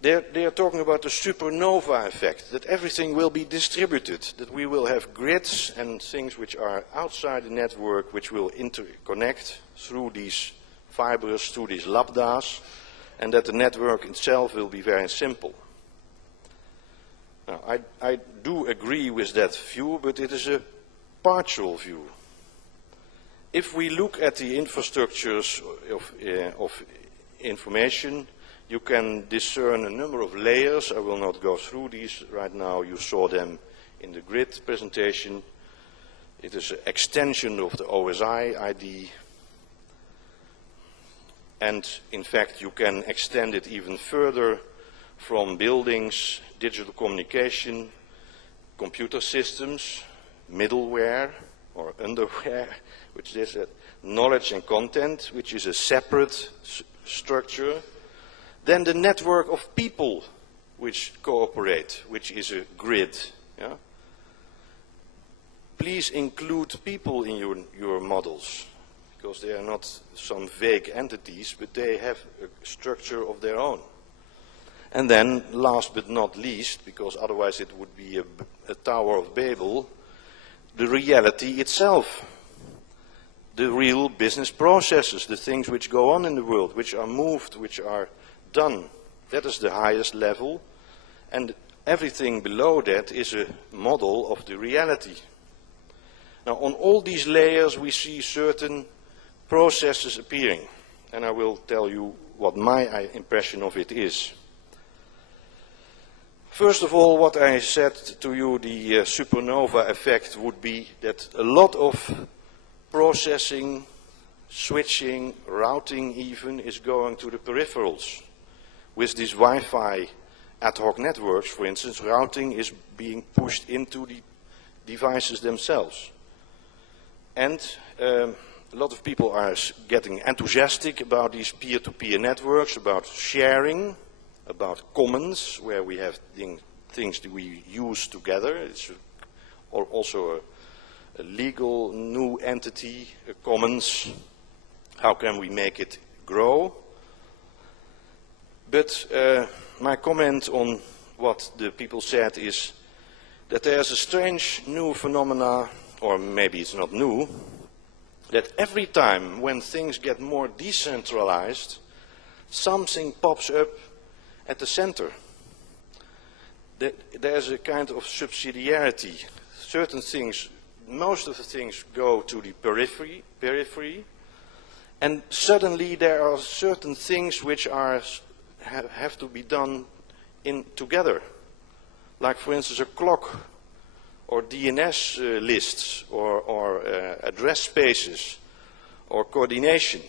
They are talking about the Supernova Effect, that everything will be distributed, that we will have grids and things which are outside the network which will interconnect through these fibers, through these lambdas, and that the network itself will be very simple. Now, I do agree with that view, but it is a partial view. If we look at the infrastructures of information, you can discern a number of layers. I will not go through these right now. You saw them in the grid presentation. It is an extension of the OSI ID. And in fact, you can extend it even further from buildings, digital communication, computer systems, middleware or underware, which is knowledge and content, which is a separate structure. Then the network of people which cooperate, which is a grid. Yeah? Please include people in your models, because they are not some vague entities, but they have a structure of their own. And then, last but not least, because otherwise it would be a Tower of Babel, the reality itself. The real business processes, the things which go on in the world, which are moved, which are done. That is the highest level. And everything below that is a model of the reality. Now, on all these layers we see certain processes appearing. And I will tell you what my impression of it is. First of all, what I said to you, the Supernova Effect, would be that a lot of processing, switching, routing even, is going to the peripherals. With these Wi-Fi ad hoc networks, for instance, routing is being pushed into the devices themselves. And a lot of people are getting enthusiastic about these peer-to-peer networks, about sharing, about commons, where we have things that we use together. It's also a legal new entity, a commons. How can we make it grow? But my comment on what the people said is that there's a strange new phenomena, or maybe it's not new, that every time when things get more decentralized, something pops up at the center. There's a kind of subsidiarity. Certain things, most of the things go to the periphery, and suddenly there are certain things which have to be done together. Like, for instance, a clock, or DNS lists, or address spaces, or coordination.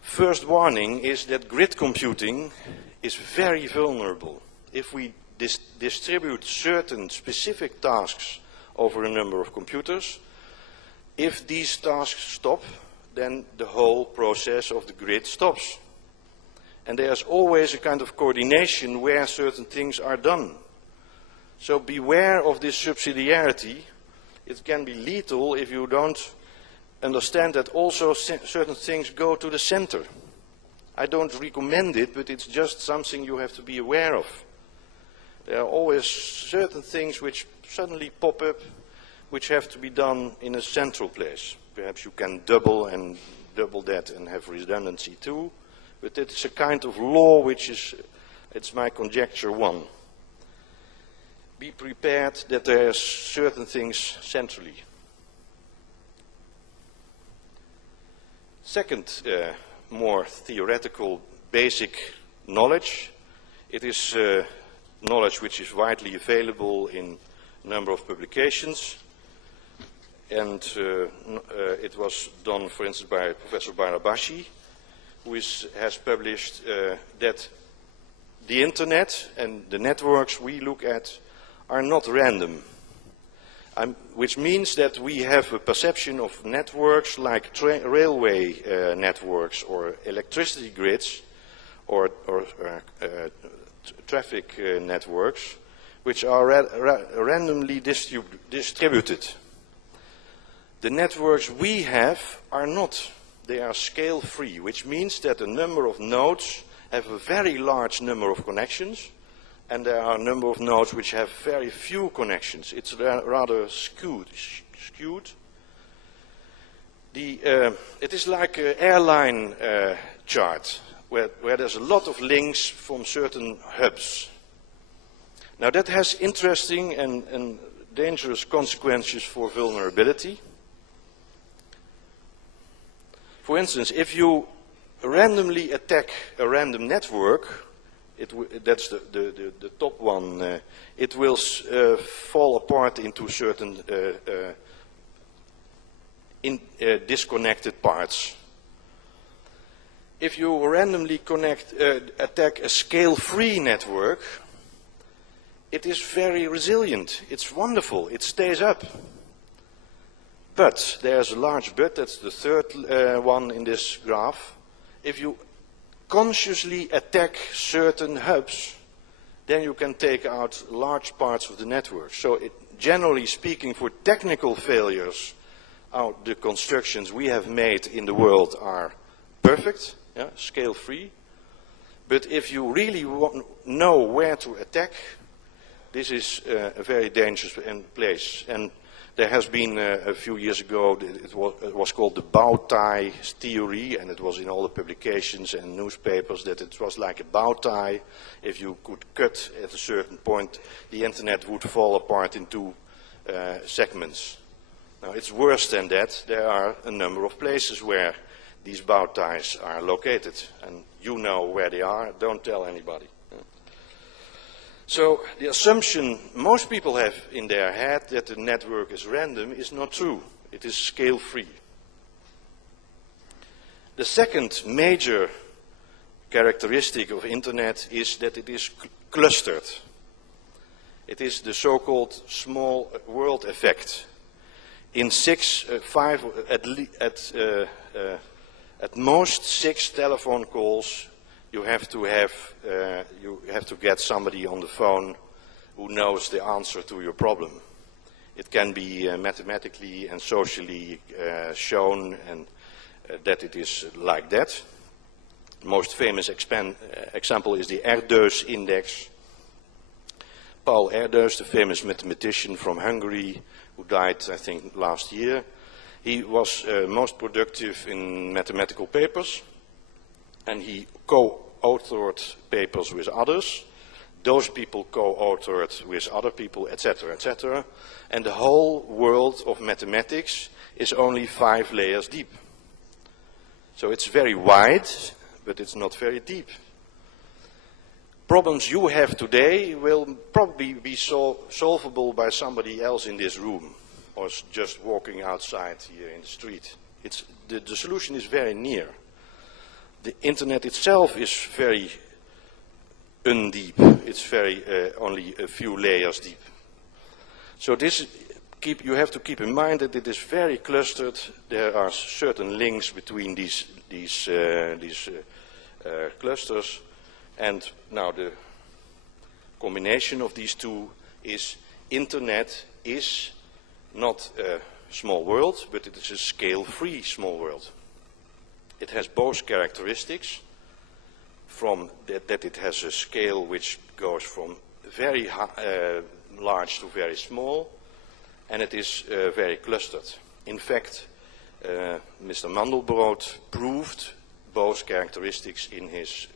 First warning is that grid computing is very vulnerable. If we distribute certain specific tasks over a number of computers, if these tasks stop, then the whole process of the grid stops. And there's always a kind of coordination where certain things are done. So beware of this subsidiarity. It can be lethal if you don't understand that also certain things go to the center. I don't recommend it, but it's just something you have to be aware of. There are always certain things which suddenly pop up, which have to be done in a central place. Perhaps you can double that and have redundancy too, but it's a kind of law which is, it's my conjecture one. Be prepared that there are certain things centrally. Second, more theoretical, basic knowledge. It is knowledge which is widely available in a number of publications. And it was done, for instance, by Professor Barabashi, who has published that the internet and the networks we look at are not random. Which means that we have a perception of networks like railway networks or electricity grids or traffic networks, which are randomly distributed. The networks we have are not. They are scale-free, which means that a number of nodes have a very large number of connections, and there are a number of nodes which have very few connections. It's rather skewed. It is like an airline chart, where there's a lot of links from certain hubs. Now that has interesting and dangerous consequences for vulnerability. For instance, if you randomly attack a random network, that's the top one, it will fall apart into certain disconnected parts. If you randomly attack a scale-free network, it is very resilient. It's wonderful. It stays up. But there's a large but. That's the third one in this graph. If you consciously attack certain hubs, then you can take out large parts of the network. So generally speaking, for technical failures, the constructions we have made in the world are perfect, yeah, scale-free. But if you really know where to attack, this is a very dangerous place. And there has been a few years ago, it was called the bow tie theory, and it was in all the publications and newspapers that it was like a bow tie. If you could cut at a certain point, the internet would fall apart into segments. Now it's worse than that. There are a number of places where these bow ties are located, and you know where they are. Don't tell anybody. So the assumption most people have in their head that the network is random is not true. It is scale-free. The second major characteristic of internet is that it is clustered. It is the so-called small world effect. In at most 6 telephone calls, you have to get somebody on the phone who knows the answer to your problem. It can be mathematically and socially shown and that it is like that. Most famous example is the Erdős index. Paul Erdős, the famous mathematician from Hungary, who died, I think, last year. He was most productive in mathematical papers, and he co-authored papers with others. Those people co-authored with other people, etc., etc. And the whole world of mathematics is only 5 layers deep. So it's very wide, but it's not very deep. Problems you have today will probably be solvable by somebody else in this room, or just walking outside here in the street. The solution is very near. The internet itself is very undeep. It's very only a few layers deep. So you have to keep in mind that it is very clustered. There are certain links between these clusters, and now the combination of these two is internet is not a small world, but it is a scale-free small world. It has both characteristics, from that it has a scale which goes from very large to very small, and it is very clustered. In fact, Mr. Mandelbrot proved both characteristics in his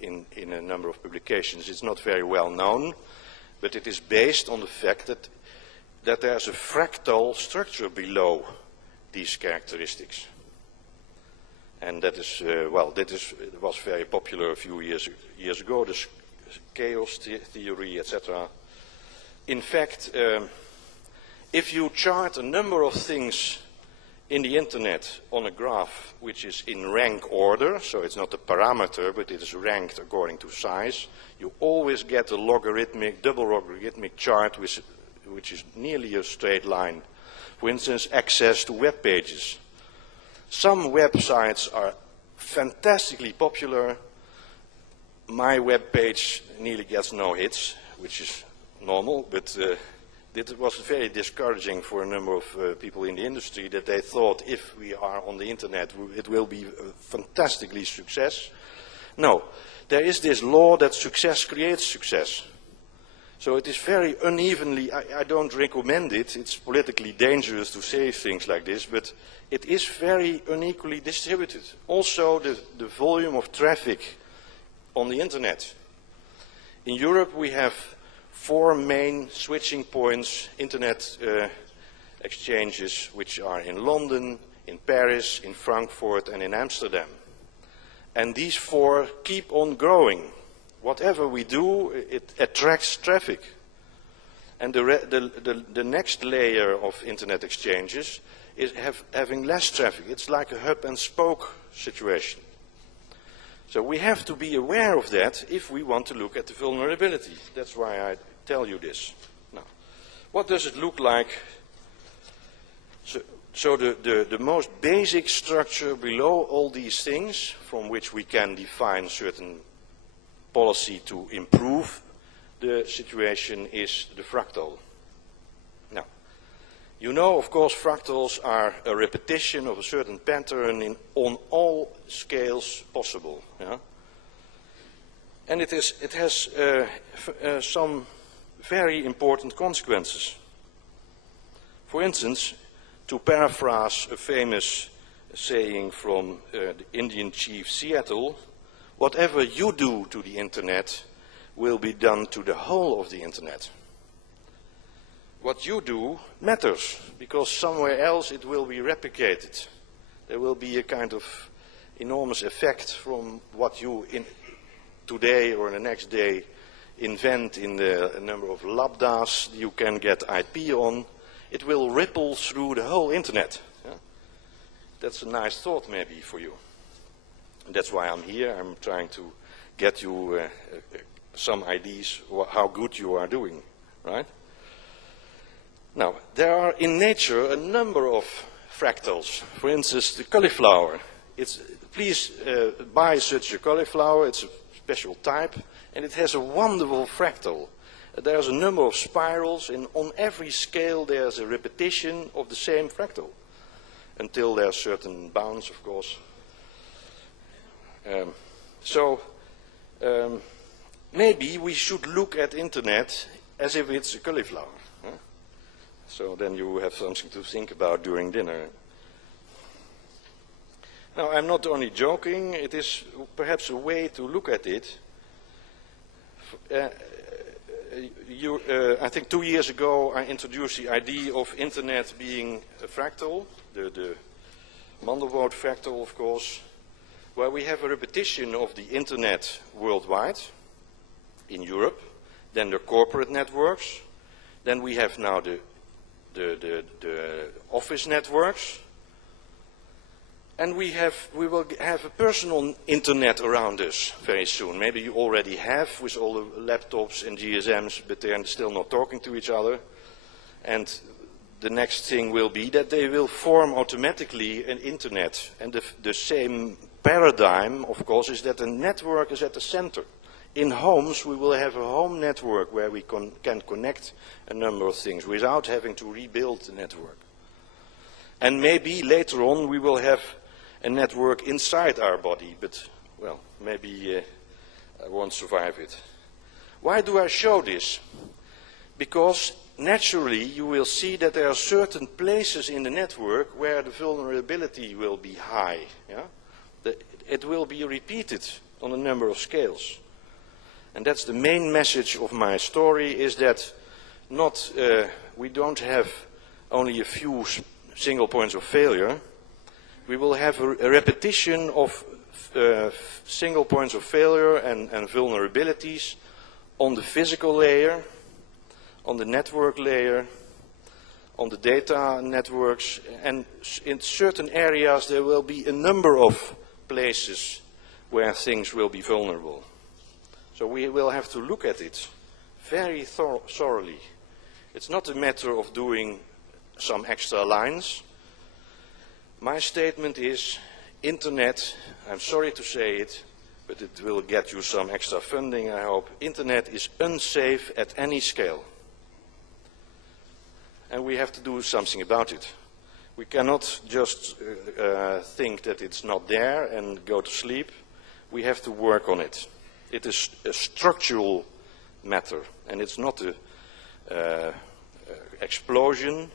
in a number of publications. It's not very well known, but it is based on the fact that there's a fractal structure below these characteristics. And that is, it was very popular a few years ago, the chaos theory, etc. In fact, if you chart a number of things in the internet on a graph which is in rank order, so it's not a parameter, but it is ranked according to size, you always get a double logarithmic chart which is nearly a straight line. For instance, access to web pages. Some websites are fantastically popular. My web page nearly gets no hits, which is normal, but it was very discouraging for a number of people in the industry that they thought if we are on the internet, it will be a fantastically success. No, there is this law that success creates success. So it is very unevenly, I don't recommend it, it's politically dangerous to say things like this, but it is very unequally distributed. Also the volume of traffic on the internet. In Europe we have 4 main switching points, internet exchanges, which are in London, in Paris, in Frankfurt and in Amsterdam. And these 4 keep on growing. Whatever we do, it attracts traffic. And the next layer of internet exchanges is having less traffic. It's like a hub and spoke situation. So we have to be aware of that if we want to look at the vulnerability. That's why I tell you this. Now, what does it look like? So the most basic structure below all these things, from which we can define certain policy to improve the situation is the fractal. Now, you know, of course, fractals are a repetition of a certain pattern on all scales possible. Yeah? And it has some very important consequences. For instance, to paraphrase a famous saying from the Indian chief Seattle, whatever you do to the internet will be done to the whole of the internet. What you do matters, because somewhere else it will be replicated. There will be a kind of enormous effect from what you today or the next day invent in the number of lambdas you can get IP on. It will ripple through the whole internet. Yeah? That's a nice thought maybe for you. And that's why I'm here. I'm trying to get you some ideas how good you are doing, right? Now, there are in nature a number of fractals. For instance, the cauliflower. Please buy such a cauliflower. It's a special type, and it has a wonderful fractal. There's a number of spirals, and on every scale there's a repetition of the same fractal, until there are certain bounds, of course. Maybe we should look at internet as if it's a cauliflower. Huh? So then you have something to think about during dinner. Now, I'm not only joking, it is perhaps a way to look at it. I think 2 years ago I introduced the idea of internet being a fractal, the Mandelbrot fractal, of course, where we have a repetition of the internet worldwide, in Europe, then the corporate networks, then we have now the office networks, and we will have a personal internet around us very soon. Maybe you already have with all the laptops and GSMs, but they are still not talking to each other. And the next thing will be that they will form automatically an internet. And the same paradigm, of course, is that the network is at the center. In homes, we will have a home network where we can connect a number of things without having to rebuild the network. And maybe later on we will have a network inside our body, but, well, maybe I won't survive it. Why do I show this? Because naturally you will see that there are certain places in the network where the vulnerability will be high. Yeah? It will be repeated on a number of scales. And that's the main message of my story, is that we don't have only a few single points of failure. We will have a repetition of single points of failure and vulnerabilities on the physical layer, on the network layer, on the data networks, and in certain areas there will be a number of places where things will be vulnerable. So we will have to look at it very thoroughly. It's not a matter of doing some extra lines. My statement is, internet, I'm sorry to say it, but it will get you some extra funding, I hope. Internet is unsafe at any scale. And we have to do something about it. We cannot just think that it's not there and go to sleep. We have to work on it. It is a structural matter, and it's not an explosion.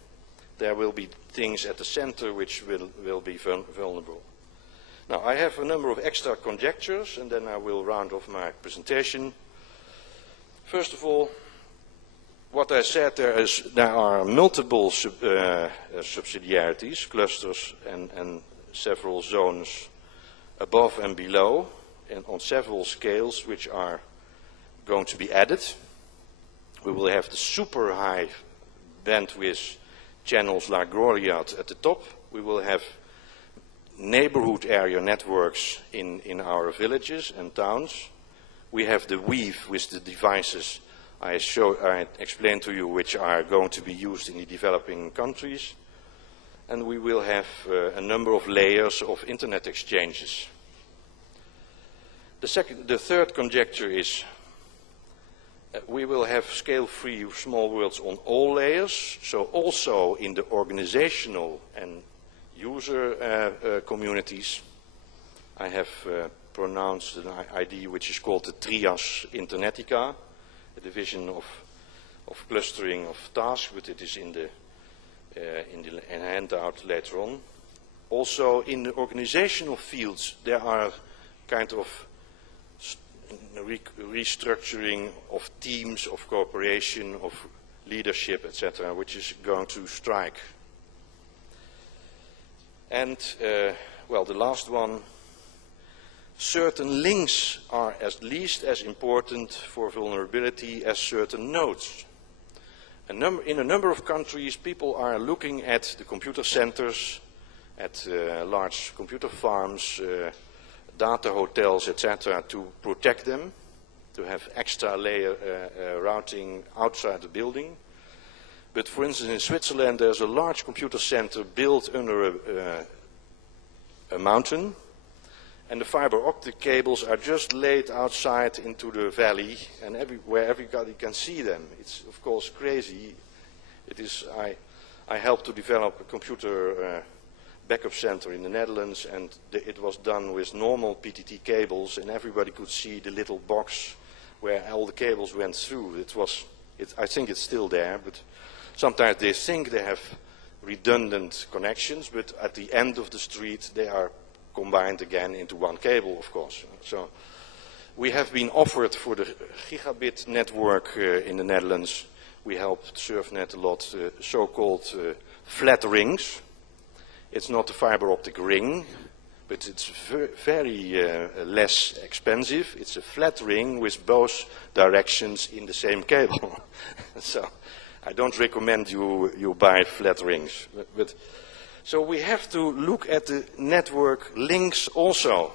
There will be things at the center which will be vulnerable. Now, I have a number of extra conjectures, and then I will round off my presentation. First of all, what I said, there are multiple subsidiarities, clusters, and several zones above and below, and on several scales which are going to be added. We will have the super high bandwidth channels like Gloriat at the top. We will have neighborhood area networks in our villages and towns. We have the weave with the devices I explained to you, which are going to be used in the developing countries. And we will have a number of layers of internet exchanges. The third conjecture is We will have scale-free small worlds on all layers, so also in the organizational and user communities. I have pronounced an ID which is called the Trias Internetica, a division of clustering of tasks, but it is in the handout later on. Also in the organizational fields there are kind of restructuring of teams, of cooperation, of leadership, etc., which is going to strike. And, well, the last one, certain links are at least as important for vulnerability as certain nodes. In a number of countries, people are looking at the computer centers, at large computer farms, data hotels, etc., to protect them, to have extra layer routing outside the building. But for instance, in Switzerland, there's a large computer center built under a mountain, and the fiber optic cables are just laid outside into the valley, and where everybody can see them. It's of course crazy. It is. I helped to develop a computer backup center in the Netherlands, and it was done with normal PTT cables, and everybody could see the little box where all the cables went through. I think it's still there, but sometimes they think they have redundant connections, but at the end of the street they are combined again into one cable, of course. So we have been offered for the gigabit network in the Netherlands. We helped SurfNet a lot, so-called flat rings. It's not a fiber optic ring, but it's very less expensive. It's a flat ring with both directions in the same cable. So I don't recommend you buy flat rings. So we have to look at the network links also.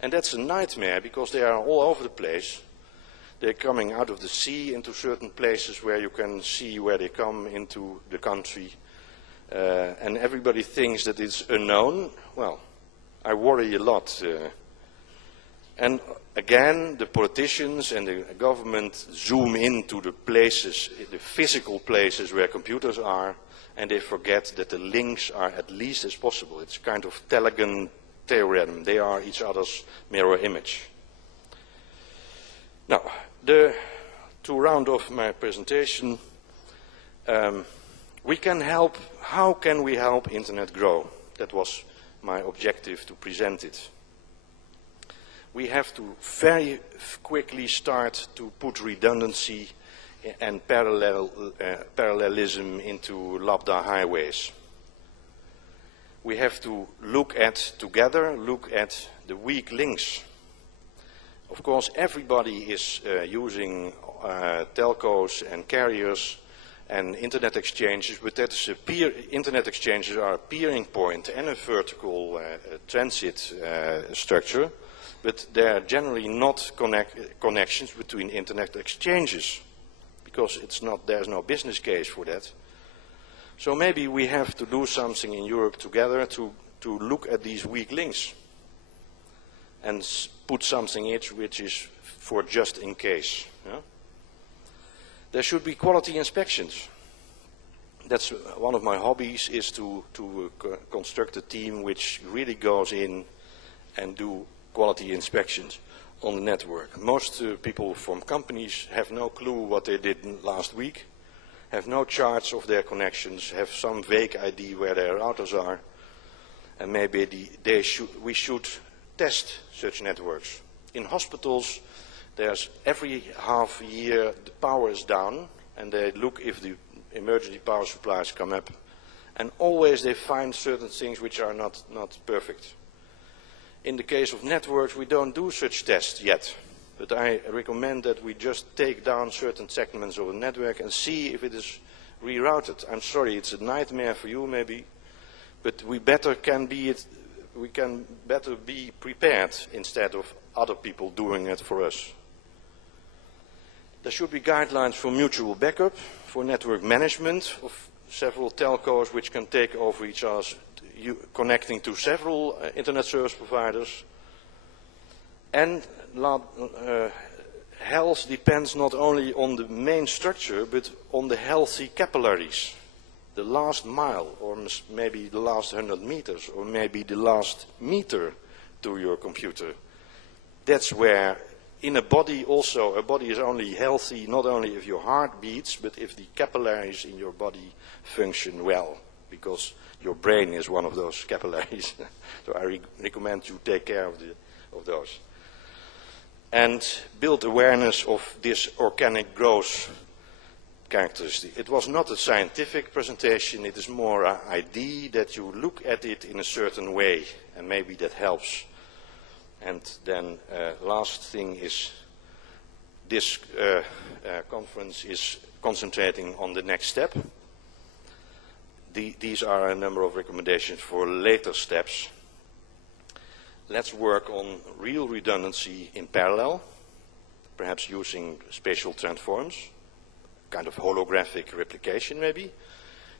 And that's a nightmare because they are all over the place. They're coming out of the sea into certain places where you can see where they come into the country. And everybody thinks that it's unknown. Well, I worry a lot. And again, the politicians and the government zoom into the places, the physical places where computers are, and they forget that the links are at least as possible. It's kind of Telegon theorem. They are each other's mirror image. Now, to round off my presentation, we can help. How can we help Internet grow? That was my objective to present it. We have to very quickly start to put redundancy and parallelism into lambda highways. We have to look at the weak links. Of course, everybody is using telcos and carriers and internet exchanges, but that is internet exchanges are a peering point and a vertical transit structure, but they are generally not connections between internet exchanges, because there's no business case for that. So maybe we have to do something in Europe together to look at these weak links and put something in which is for just in case. Yeah? There should be quality inspections. That's one of my hobbies, is to construct a team which really goes in and do quality inspections on the network. Most people from companies have no clue what they did last week, have no charts of their connections, have some vague idea where their routers are, and maybe we should test such networks. In hospitals, there's every half year the power is down, and they look if the emergency power supplies come up, and always they find certain things which are not perfect. In the case of networks, we don't do such tests yet, but I recommend that we just take down certain segments of a network and see if it is rerouted. I'm sorry, it's a nightmare for you maybe, but we can better be prepared instead of other people doing it for us. There should be guidelines for mutual backup, for network management of several telcos which can take over each other's, connecting to several internet service providers, and health depends not only on the main structure, but on the healthy capillaries. The last mile, or maybe the last 100 meters, or maybe the last meter to your computer. That's where, in a body also, a body is only healthy not only if your heart beats, but if the capillaries in your body function well, because your brain is one of those capillaries. So I recommend you take care of those. And build awareness of this organic growth characteristic. It was not a scientific presentation, it is more an idea that you look at it in a certain way, and maybe that helps. And then last thing is, this conference is concentrating on the next step. These are a number of recommendations for later steps. Let's work on real redundancy in parallel, perhaps using spatial transforms, kind of holographic replication maybe.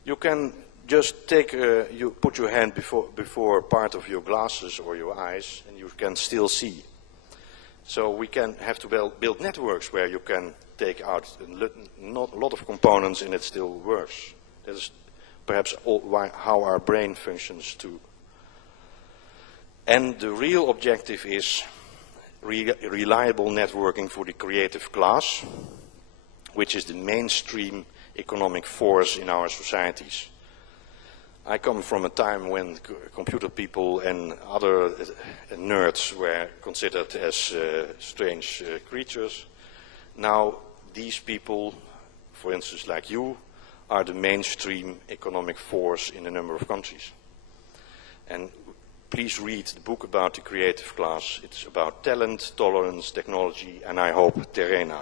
You can just take, you put your hand before part of your glasses or your eyes, and you can still see. So we can have to build networks where you can take out not a lot of components and it still works. That is perhaps how our brain functions too. And the real objective is reliable networking for the creative class, which is the mainstream economic force in our societies. I come from a time when computer people and other nerds were considered as strange creatures. Now these people, for instance like you, are the mainstream economic force in a number of countries. And please read the book about the creative class. It's about talent, tolerance, technology, and I hope terrena.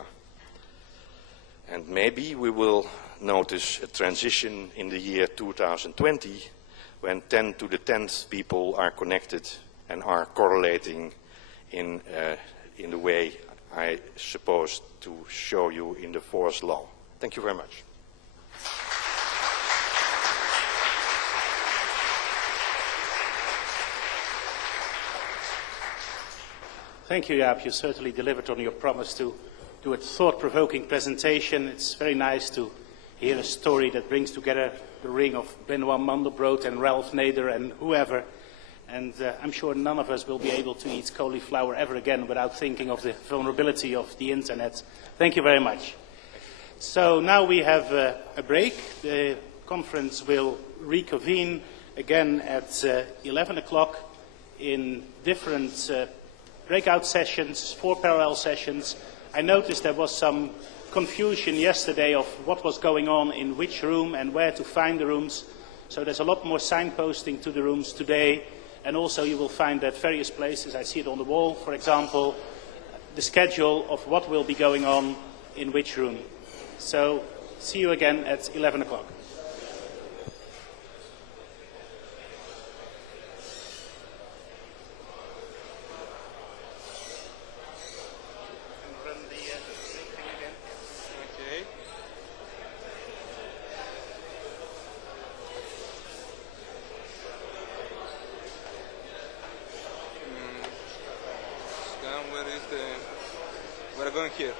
And maybe we will notice a transition in the year 2020 when 10 to the 10th people are connected and are correlating in the way I suppose to show you in the Force law. Thank you very much. Thank you, Jaap. You certainly delivered on your promise to do a thought-provoking presentation. It's very nice to hear a story that brings together the ring of Benoit Mandelbrot and Ralph Nader and whoever. And I'm sure none of us will be able to eat cauliflower ever again without thinking of the vulnerability of the internet. Thank you very much. So now we have a break. The conference will reconvene again at 11 o'clock in different breakout sessions, 4 parallel sessions. I noticed there was some confusion yesterday of what was going on in which room and where to find the rooms. So there's a lot more signposting to the rooms today. And also you will find at various places, I see it on the wall, for example, the schedule of what will be going on in which room. So see you again at 11 o'clock. We're going here.